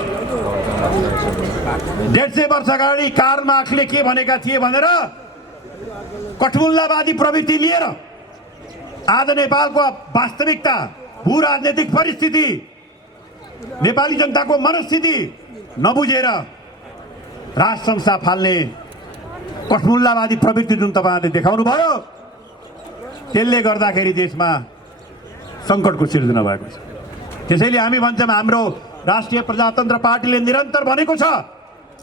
150 वर्ष अगाडि कार्ल मार्क्सले के भनेका थिए भनेर कठमुल्लावादी प्रवृत्ति लिएर आज नेपालको वास्तविकता, भू राजनैतिक परिस्थिति, नेपाली जनताको मनस्थिति नबुझेर राज संस्था फाल्ने कठमुल्लावादी प्रवृत्ति जुन तपाईँहरूले देखाउनु भयो, त्यसले गर्दाखेरि देशमा सङ्कटको सिर्जना भएको छ। त्यसैले हामी भन्छौँ, हाम्रो राष्ट्रिय प्रजातन्त्र पार्टीले निरन्तर भनेको छ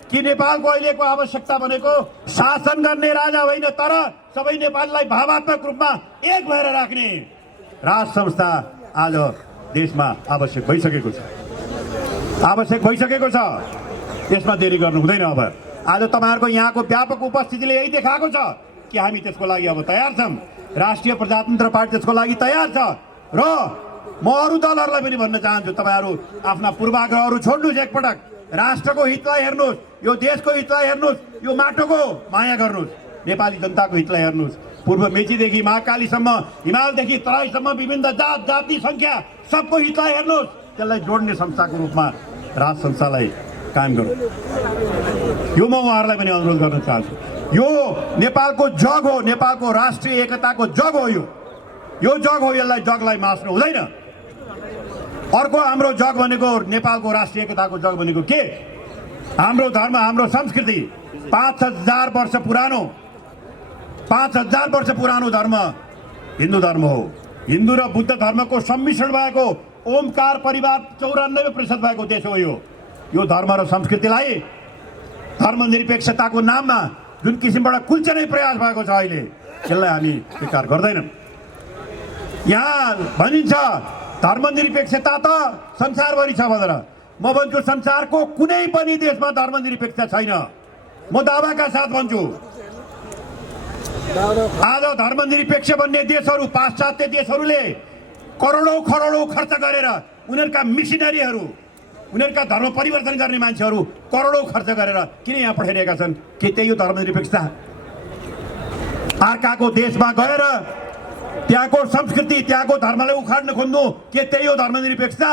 कि नेपालको अहिलेको आवश्यकता भनेको शासन गर्ने राजा होइन, तर सबै नेपालीलाई भावात्मक रूपमा एक भएर राख्ने राज संस्था आज देशमा आवश्यक भइसकेको छ। आवश्यक भइसकेको छ। यसमा देरी गर्नु हुँदैन। अब आज तपाईँहरूको यहाँको व्यापक उपस्थितिले यही देखाएको छ कि हामी त्यसको लागि अब तयार छौँ। राष्ट्रिय प्रजातन्त्र पार्टी त्यसको लागि तयार छ। र म अरू दलहरूलाई पनि भन्न चाहन्छु, तपाईँहरू आफ्ना पूर्वाग्रहहरू छोड्नुहोस्। एकपटक राष्ट्रको हितलाई हेर्नुहोस्, यो देशको हितलाई हेर्नुहोस्, यो माटोको माया गर्नुहोस्, नेपाली जनताको हितलाई हेर्नुहोस्। पूर्व मेचीदेखि महाकालीसम्म, हिमालदेखि तराईसम्म विभिन्न जात जाति सङ्ख्या सबको हितलाई हेर्नुहोस्। त्यसलाई जोड्ने संस्थाको रूपमा राज संस्थालाई कायम गर्नु, यो म उहाँहरूलाई पनि अनुरोध गर्न चाहन्छु। यो नेपालको जग हो, नेपालको राष्ट्रिय एकताको जग हो। यो जग हो, यसलाई जगलाई मास्नु हुँदैन। अर्को हाम्रो जग भनेको, नेपालको राष्ट्रिय एकताको जग भनेको के? हाम्रो धर्म, हाम्रो संस्कृति 5000 वर्ष पुरानो, 5000 वर्ष पुरानो धर्म हिन्दू धर्म हो। हिन्दू र बुद्ध धर्मको सम्मिश्रण भएको ओमकार परिवार 94% भएको देश हो यो धर्म र संस्कृतिलाई धर्मनिरपेक्षताको नाममा जुन किसिमबाट कुल्चने प्रयास भएको छ अहिले, त्यसलाई हामी स्वीकार गर्दैनौँ। यहाँ भनिन्छ धर्मनिरपेक्षता त संसारभरि छ भनेर। म भन्छु संसारको कुनै पनि देशमा धर्मनिरपेक्षता छैन। म दावाका साथ भन्छु। आज धर्मनिरपेक्ष भन्ने देशहरू, पाश्चात्य देशहरूले करोडौँ खरोडौँ खर्च गरेर उनीहरूका मिसनरीहरू, उनीहरूका धर्म परिवर्तन गर्ने मान्छेहरू करोडौँ खर्च गरेर किन यहाँ पठाइरहेका छन्? के त्यही हो धर्मनिरपेक्षता? अर्काको देशमा गएर त्यहाँको संस्कृति, त्यहाँको धर्मलाई उखाड्न खोज्नु, के त्यही हो धर्मनिरपेक्षता?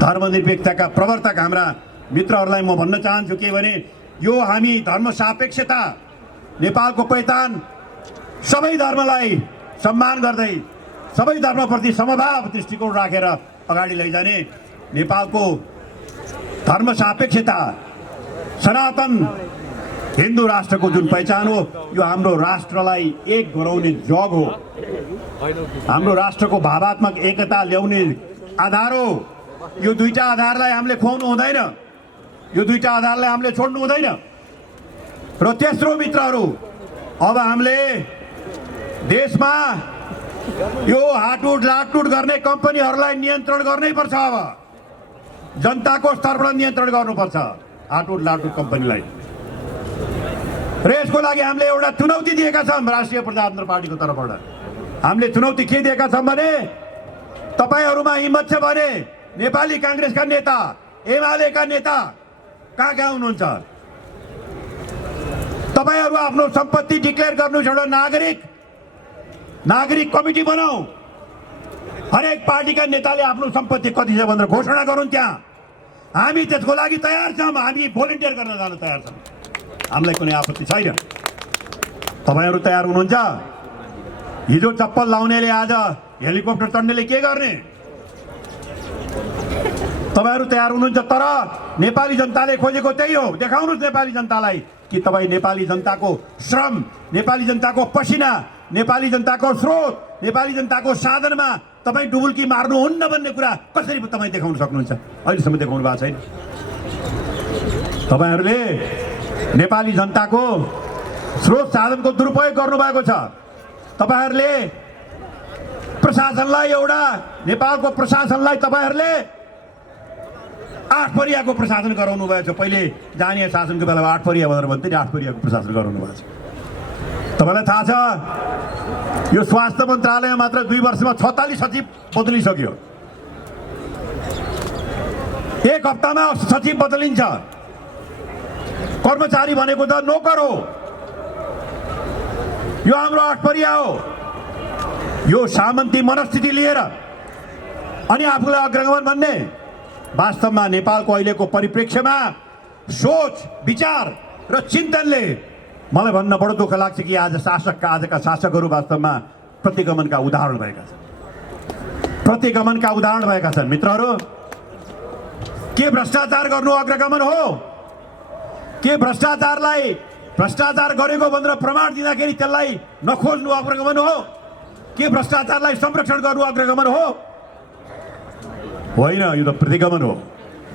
धर्मनिरपेक्षताका प्रवर्तक हाम्रा मित्रहरूलाई म भन्न चाहन्छु के भने, यो हामी धर्म सापेक्षता, नेपालको पहिचान सबै धर्मलाई सम्मान गर्दै सबै धर्मप्रति समभाव दृष्टिकोण राखेर अगाडि लैजाने नेपालको धर्म सापेक्षता, सनातन हिन्दू राष्ट्रको जुन पहिचान हो, यो हाम्रो राष्ट्रलाई एक गराउने जग हो। हाम्रो राष्ट्रको भावात्मक एकता ल्याउने आधार हो। यो दुईटा आधारलाई हामीले खुवाउनु हुँदैन, यो दुईटा आधारलाई हामीले छोड्नु हुँदैन। र तेस्रो मित्रहरू, अब हामीले देशमा यो हाटुट लाटुट गर्ने कम्पनीहरूलाई नियन्त्रण गर्नै पर्छ। अब जनताको स्तरबाट नियन्त्रण गर्नुपर्छ हाटुट लाटुट कम्पनीलाई। र यसको लागि हामीले एउटा चुनौती दिएका छौँ राष्ट्रिय प्रजातन्त्र पार्टीको तर्फबाट। हामीले चुनौती के दिएका छौँ भने, तपाईँहरूमा हिम्मत छ भने नेपाली काङ्ग्रेसका नेता, एमालेका नेता कहाँ कहाँ हुनुहुन्छ? तपाईँहरू आफ्नो सम्पत्ति डिक्लेयर गर्नुहोस्। एउटा नागरिक नागरिक कमिटी बनाऊ, हरेक पार्टीका नेताले आफ्नो सम्पत्ति कति छ भनेर घोषणा गरौँ। त्यहाँ हामी त्यसको लागि तयार छौँ, हामी भोलिन्टियर गर्न जान तयार छौँ, हामीलाई कुनै आपत्ति छैन। तपाईहरु तयार हुनुहुन्छ? हिजो चप्पल लाउनेले आज हेलिकप्टर चढ्नेले के गर्ने? तपाईहरु तयार हुनुहुन्छ? तर नेपाली जनताले खोजेको त्यही हो। देखाउनुस् नेपाली जनतालाई कि तपाईँ नेपाली जनताको श्रम, नेपाली जनताको पसिना, नेपाली जनताको स्रोत, नेपाली जनताको साधनमा तपाईँ डुबुल्की मार्नुहुन्न भन्ने कुरा कसरी तपाईँ देखाउन सक्नुहुन्छ? अहिलेसम्म देखाउनु भएको छैन। तपाईहरूले नेपाली जनताको स्रोत साधनको दुरुपयोग गर्नुभएको छ। तपाईहरूले प्रशासनलाई नेपालको प्रशासनलाई तपाईहरूले आठपरियाको प्रशासन गराउनु भएको छ। पहिले जानीय शासनको बेलामा आठपरिया भनेर भन्थे नि, आठपरियाको प्रशासन गराउनु भएको छ। तपाईलाई थाहा छ यो स्वास्थ्य मन्त्रालयमा मात्र 2 वर्षमा 46 सचिव बदलिसक्यो। एक हप्तामा सचिव बदलिन्छ। कर्मचारी भनेको त नोकर हो। यो हाम्रो आठपरिया हो। यो सामन्ती मनस्थिति लिएर अनि आफूलाई अग्रगमन भन्ने वास्तवमा नेपालको अहिलेको परिप्रेक्ष्यमा सोच, विचार र चिन्तनले मलाई भन्न बडो दुःख लाग्छ कि आजका शासकहरू वास्तवमा प्रतिगमनका उदाहरण भएका छन्। प्रतिगमनका उदाहरण भएका छन्। मित्रहरू, के भ्रष्टाचार गर्नु अग्रगमन हो? के भ्रष्टाचार गरेको भनेर प्रमाण दिँदाखेरि त्यसलाई नखोज्नु अग्रगमन हो? के भ्रष्टाचारलाई संरक्षण गर्नु अग्रगमन हो? होइन, यो त प्रतिगमन हो।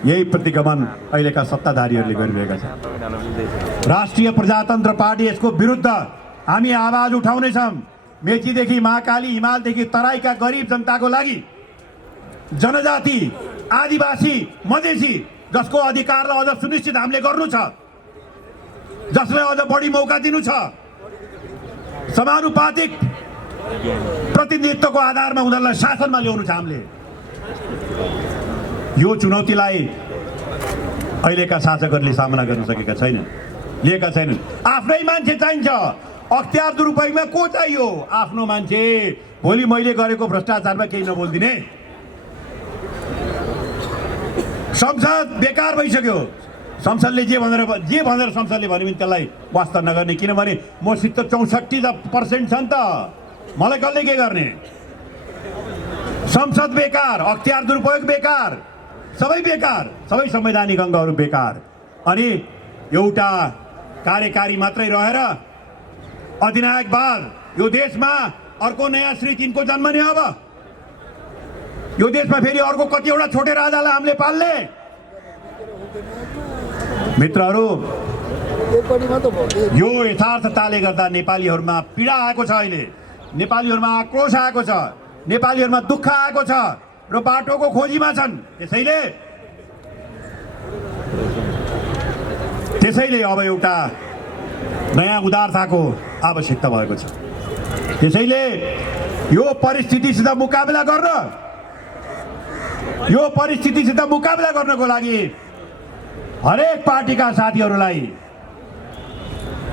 यही प्रतिगमन अहिलेका सत्ताधारीहरूले गरिरहेका छन्। राष्ट्रिय प्रजातन्त्र पार्टी यसको विरुद्ध हामी आवाज उठाउनेछौँ। मेचीदेखि महाकाली, हिमालदेखि तराईका गरिब जनताको लागि, जनजाति, आदिवासी, मधेसी जसको अधिकारलाई अझ सुनिश्चित हामीले गर्नु छ, जसलाई अझ बढी मौका दिनु छ, समानुपातिक प्रतिनिधित्वको आधारमा उनीहरूलाई शासनमा ल्याउनु छ। हामीले यो चुनौतीलाई अहिलेका शासकहरूले सामना गर्न सकेका छैनन्, लिएका छैनन्। आफ्नै मान्छे चाहिन्छ। अख्तियार दुरुपयोगमा को चाहियो? आफ्नो मान्छे। भोलि मैले गरेको भ्रष्टाचारमा केही नबोलिदिने। संसद बेकार भइसक्यो। संसदले जे भनेर संसदले भन्यो भने त्यसलाई वास्ता नगर्ने। किनभने मसित 64% छ नि त, मलाई कसले के गर्ने? संसद बेकार, अख्तियार दुरुपयोग बेकार, सबै बेकार, सबै संवैधानिक अङ्गहरू बेकार। अनि एउटा कार्यकारी मात्रै रहेर अधिनायकवाद। यो देशमा अर्को नयाँ श्री 3 को जन्म नि अब। यो देशमा फेरि अर्को कतिवटा छोटे राजालाई हामीले पाल्ने। मित्रहरू, यो यथार्थताले गर्दा नेपालीहरूमा पीडा आएको छ। अहिले नेपालीहरूमा आक्रोश आएको छ, नेपालीहरूमा दुःख आएको छ र बाटोको खोजीमा छन्। त्यसैले अब एउटा नयाँ उदारताको आवश्यकता भएको छ। त्यसैले यो परिस्थितिसित मुकाबला गर्नको लागि हरेक पार्टीका साथीहरूलाई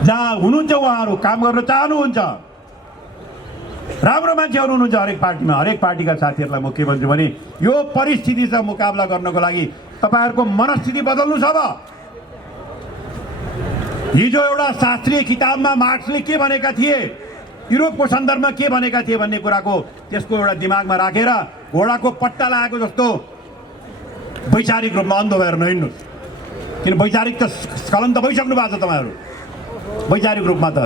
जहाँ हुनुहुन्छ उहाँहरू काम गर्न चाहनुहुन्छ, राम्रो मान्छेहरू हुनुहुन्छ हरेक पार्टीमा, हरेक पार्टीका साथीहरूलाई म के भन्छु भने यो परिस्थितिसँग मुकाबला गर्नको लागि तपाईहरुको मनस्थिति बदल्नु छ। अब हिजो एउटा शास्त्रीय किताबमा मार्क्सले के भनेका थिए, युरोपको सन्दर्भमा के भनेका थिए भन्ने कुराको त्यसको एउटा दिमागमा राखेर घोडाको पट्टा लगाएको जस्तो वैचारिक रूपमा अन्धो भएर नहिँड्नुहोस्। किन वैचारिक त स्खलन त भइसक्नु भएको छ तपाईहरु वैचारिक रूपमा। त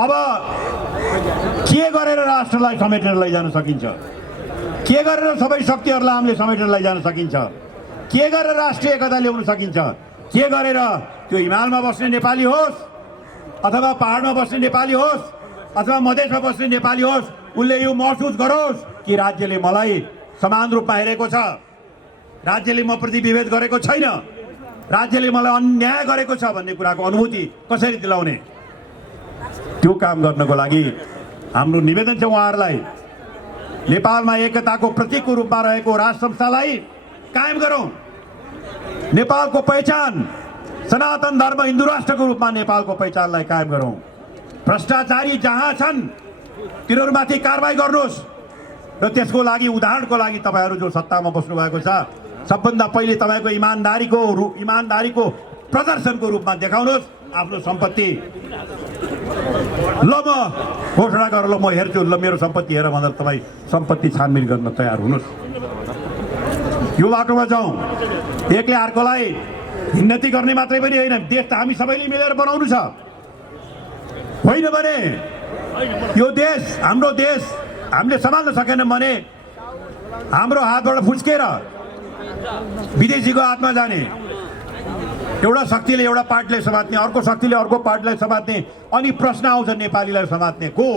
अब के गरेर राष्ट्रलाई समेटेर लैजान सकिन्छ? के गरेर सबै शक्तिहरूलाई हामीले समेटेर लैजान सकिन्छ? के गरेर राष्ट्रिय एकता ल्याउन सकिन्छ? के गरेर त्यो हिमालमा बस्ने नेपाली होस् अथवा पहाडमा बस्ने नेपाली होस् अथवा मधेसमा बस्ने नेपाली होस्, उनले यो महसुस गरोस् कि राज्यले मलाई समान रूपमा हेरेको छ, राज्यले म प्रति विभेद गरेको छैन, राज्यले मलाई अन्याय गरेको छ भन्ने कुराको अनुभूति कसरी दिलाउने? त्यो काम गर्नको लागि हाम्रो निवेदन छ उहाँहरूलाई, नेपालमा एकताको प्रतीकको रूपमा रहेको राष्ट्र संस्थालाई कायम गरौँ। नेपालको पहिचान सनातन धर्म हिन्दू राष्ट्रको रूपमा नेपालको पहिचानलाई कायम गरौँ। भ्रष्टाचारी जहाँ छन् तिनीहरूमाथि कारबाही गर्नुहोस् र त्यसको लागि उदाहरणको लागि तपाईँहरू जो सत्तामा बस्नु भएको छ सबभन्दा पहिले तपाईँको इमानदारीको प्रदर्शनको रूपमा देखाउनुहोस् आफ्नो सम्पत्ति। ल म घोषणा गरेर ल म हेर्छु, ल मेरो सम्पत्ति हेर भनेर तपाईँ सम्पत्ति छानबिन गर्न तयार हुनुहोस्। यो बाटोमा जाउँ। एकले अर्कोलाई हिन्नति गर्ने मात्रै पनि होइन, देश त हामी सबैले मिलेर बनाउनु छ। होइन भने यो देश, हाम्रो देश हामीले सम्हाल्न सकेनौँ भने हाम्रो हातबाट फुस्केर विदेशीको हातमा जाने। एउटा शक्तिले एउटा पार्टीलाई समात्ने, अर्को शक्तिले अर्को पार्टीलाई समात्ने, अनि प्रश्न आउँछ नेपालीलाई समात्ने को?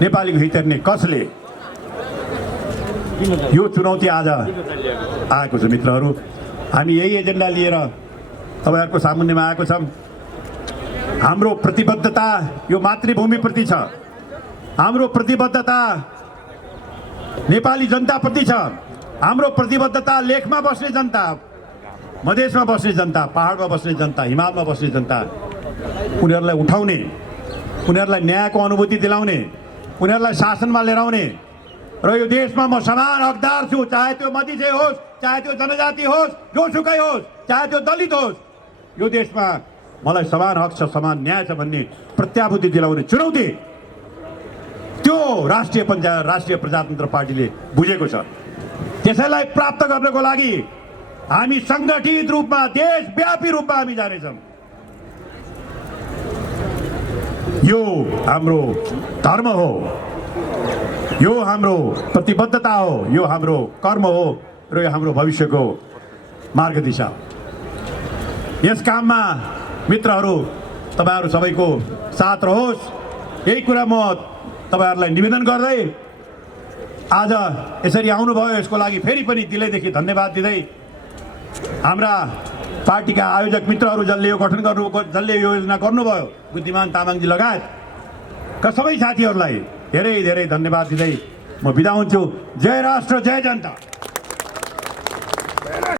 नेपालीको हित हेर्ने कसले? यो चुनौती आज आएको छ मित्रहरू। हामी यही एजेन्डा लिएर तपाईँहरूको सामुन्नेमा आएको छौँ। हाम्रो प्रतिबद्धता यो मातृभूमिप्रति छ, हाम्रो प्रतिबद्धता नेपाली जनताप्रति छ, हाम्रो प्रतिबद्धता लेखमा बस्ने जनता, मधेसमा बस्ने जनता, पहाडमा बस्ने जनता, हिमालमा बस्ने जनता, उनीहरूलाई उठाउने, उनीहरूलाई न्यायको अनुभूति दिलाउने, उनीहरूलाई शासनमा लिएर आउने। र यो देशमा म समान हकदार छु, चाहे त्यो मधेसी होस्, चाहे त्यो जनजाति होस्, जोसुकै होस्, चाहे त्यो दलित होस्, यो देशमा मलाई समान हक छ, समान न्याय छ भन्ने प्रत्याभूति दिलाउने चुनौती त्यो राष्ट्रिय प्रजातन्त्र पार्टीले बुझेको छ। त्यसैलाई प्राप्त गर्नको लागि हामी सङ्गठित रूपमा देशव्यापी रूपमा हामी जानेछौँ। यो हाम्रो धर्म हो, यो हाम्रो प्रतिबद्धता हो, यो हाम्रो कर्म हो र यो हाम्रो भविष्यको मार्गदिशा। यस काममा मित्रहरू तपाईँहरू सबैको साथ रहोस्, यही कुरा म तपाईँहरूलाई निवेदन गर्दै आज यसरी आउनुभयो यसको लागि फेरि पनि दिलैदेखि धन्यवाद दिँदै हाम्रा पार्टीका आयोजक मित्रहरू जसले यो गठन गर्नु, जसले यो योजना गर्नुभयो, बुद्धिमान तामाङजी लगायतका सबै साथीहरूलाई धेरै धेरै धन्यवाद दिँदै म बिदा हुन्छु। जय राष्ट्र, जय जनता।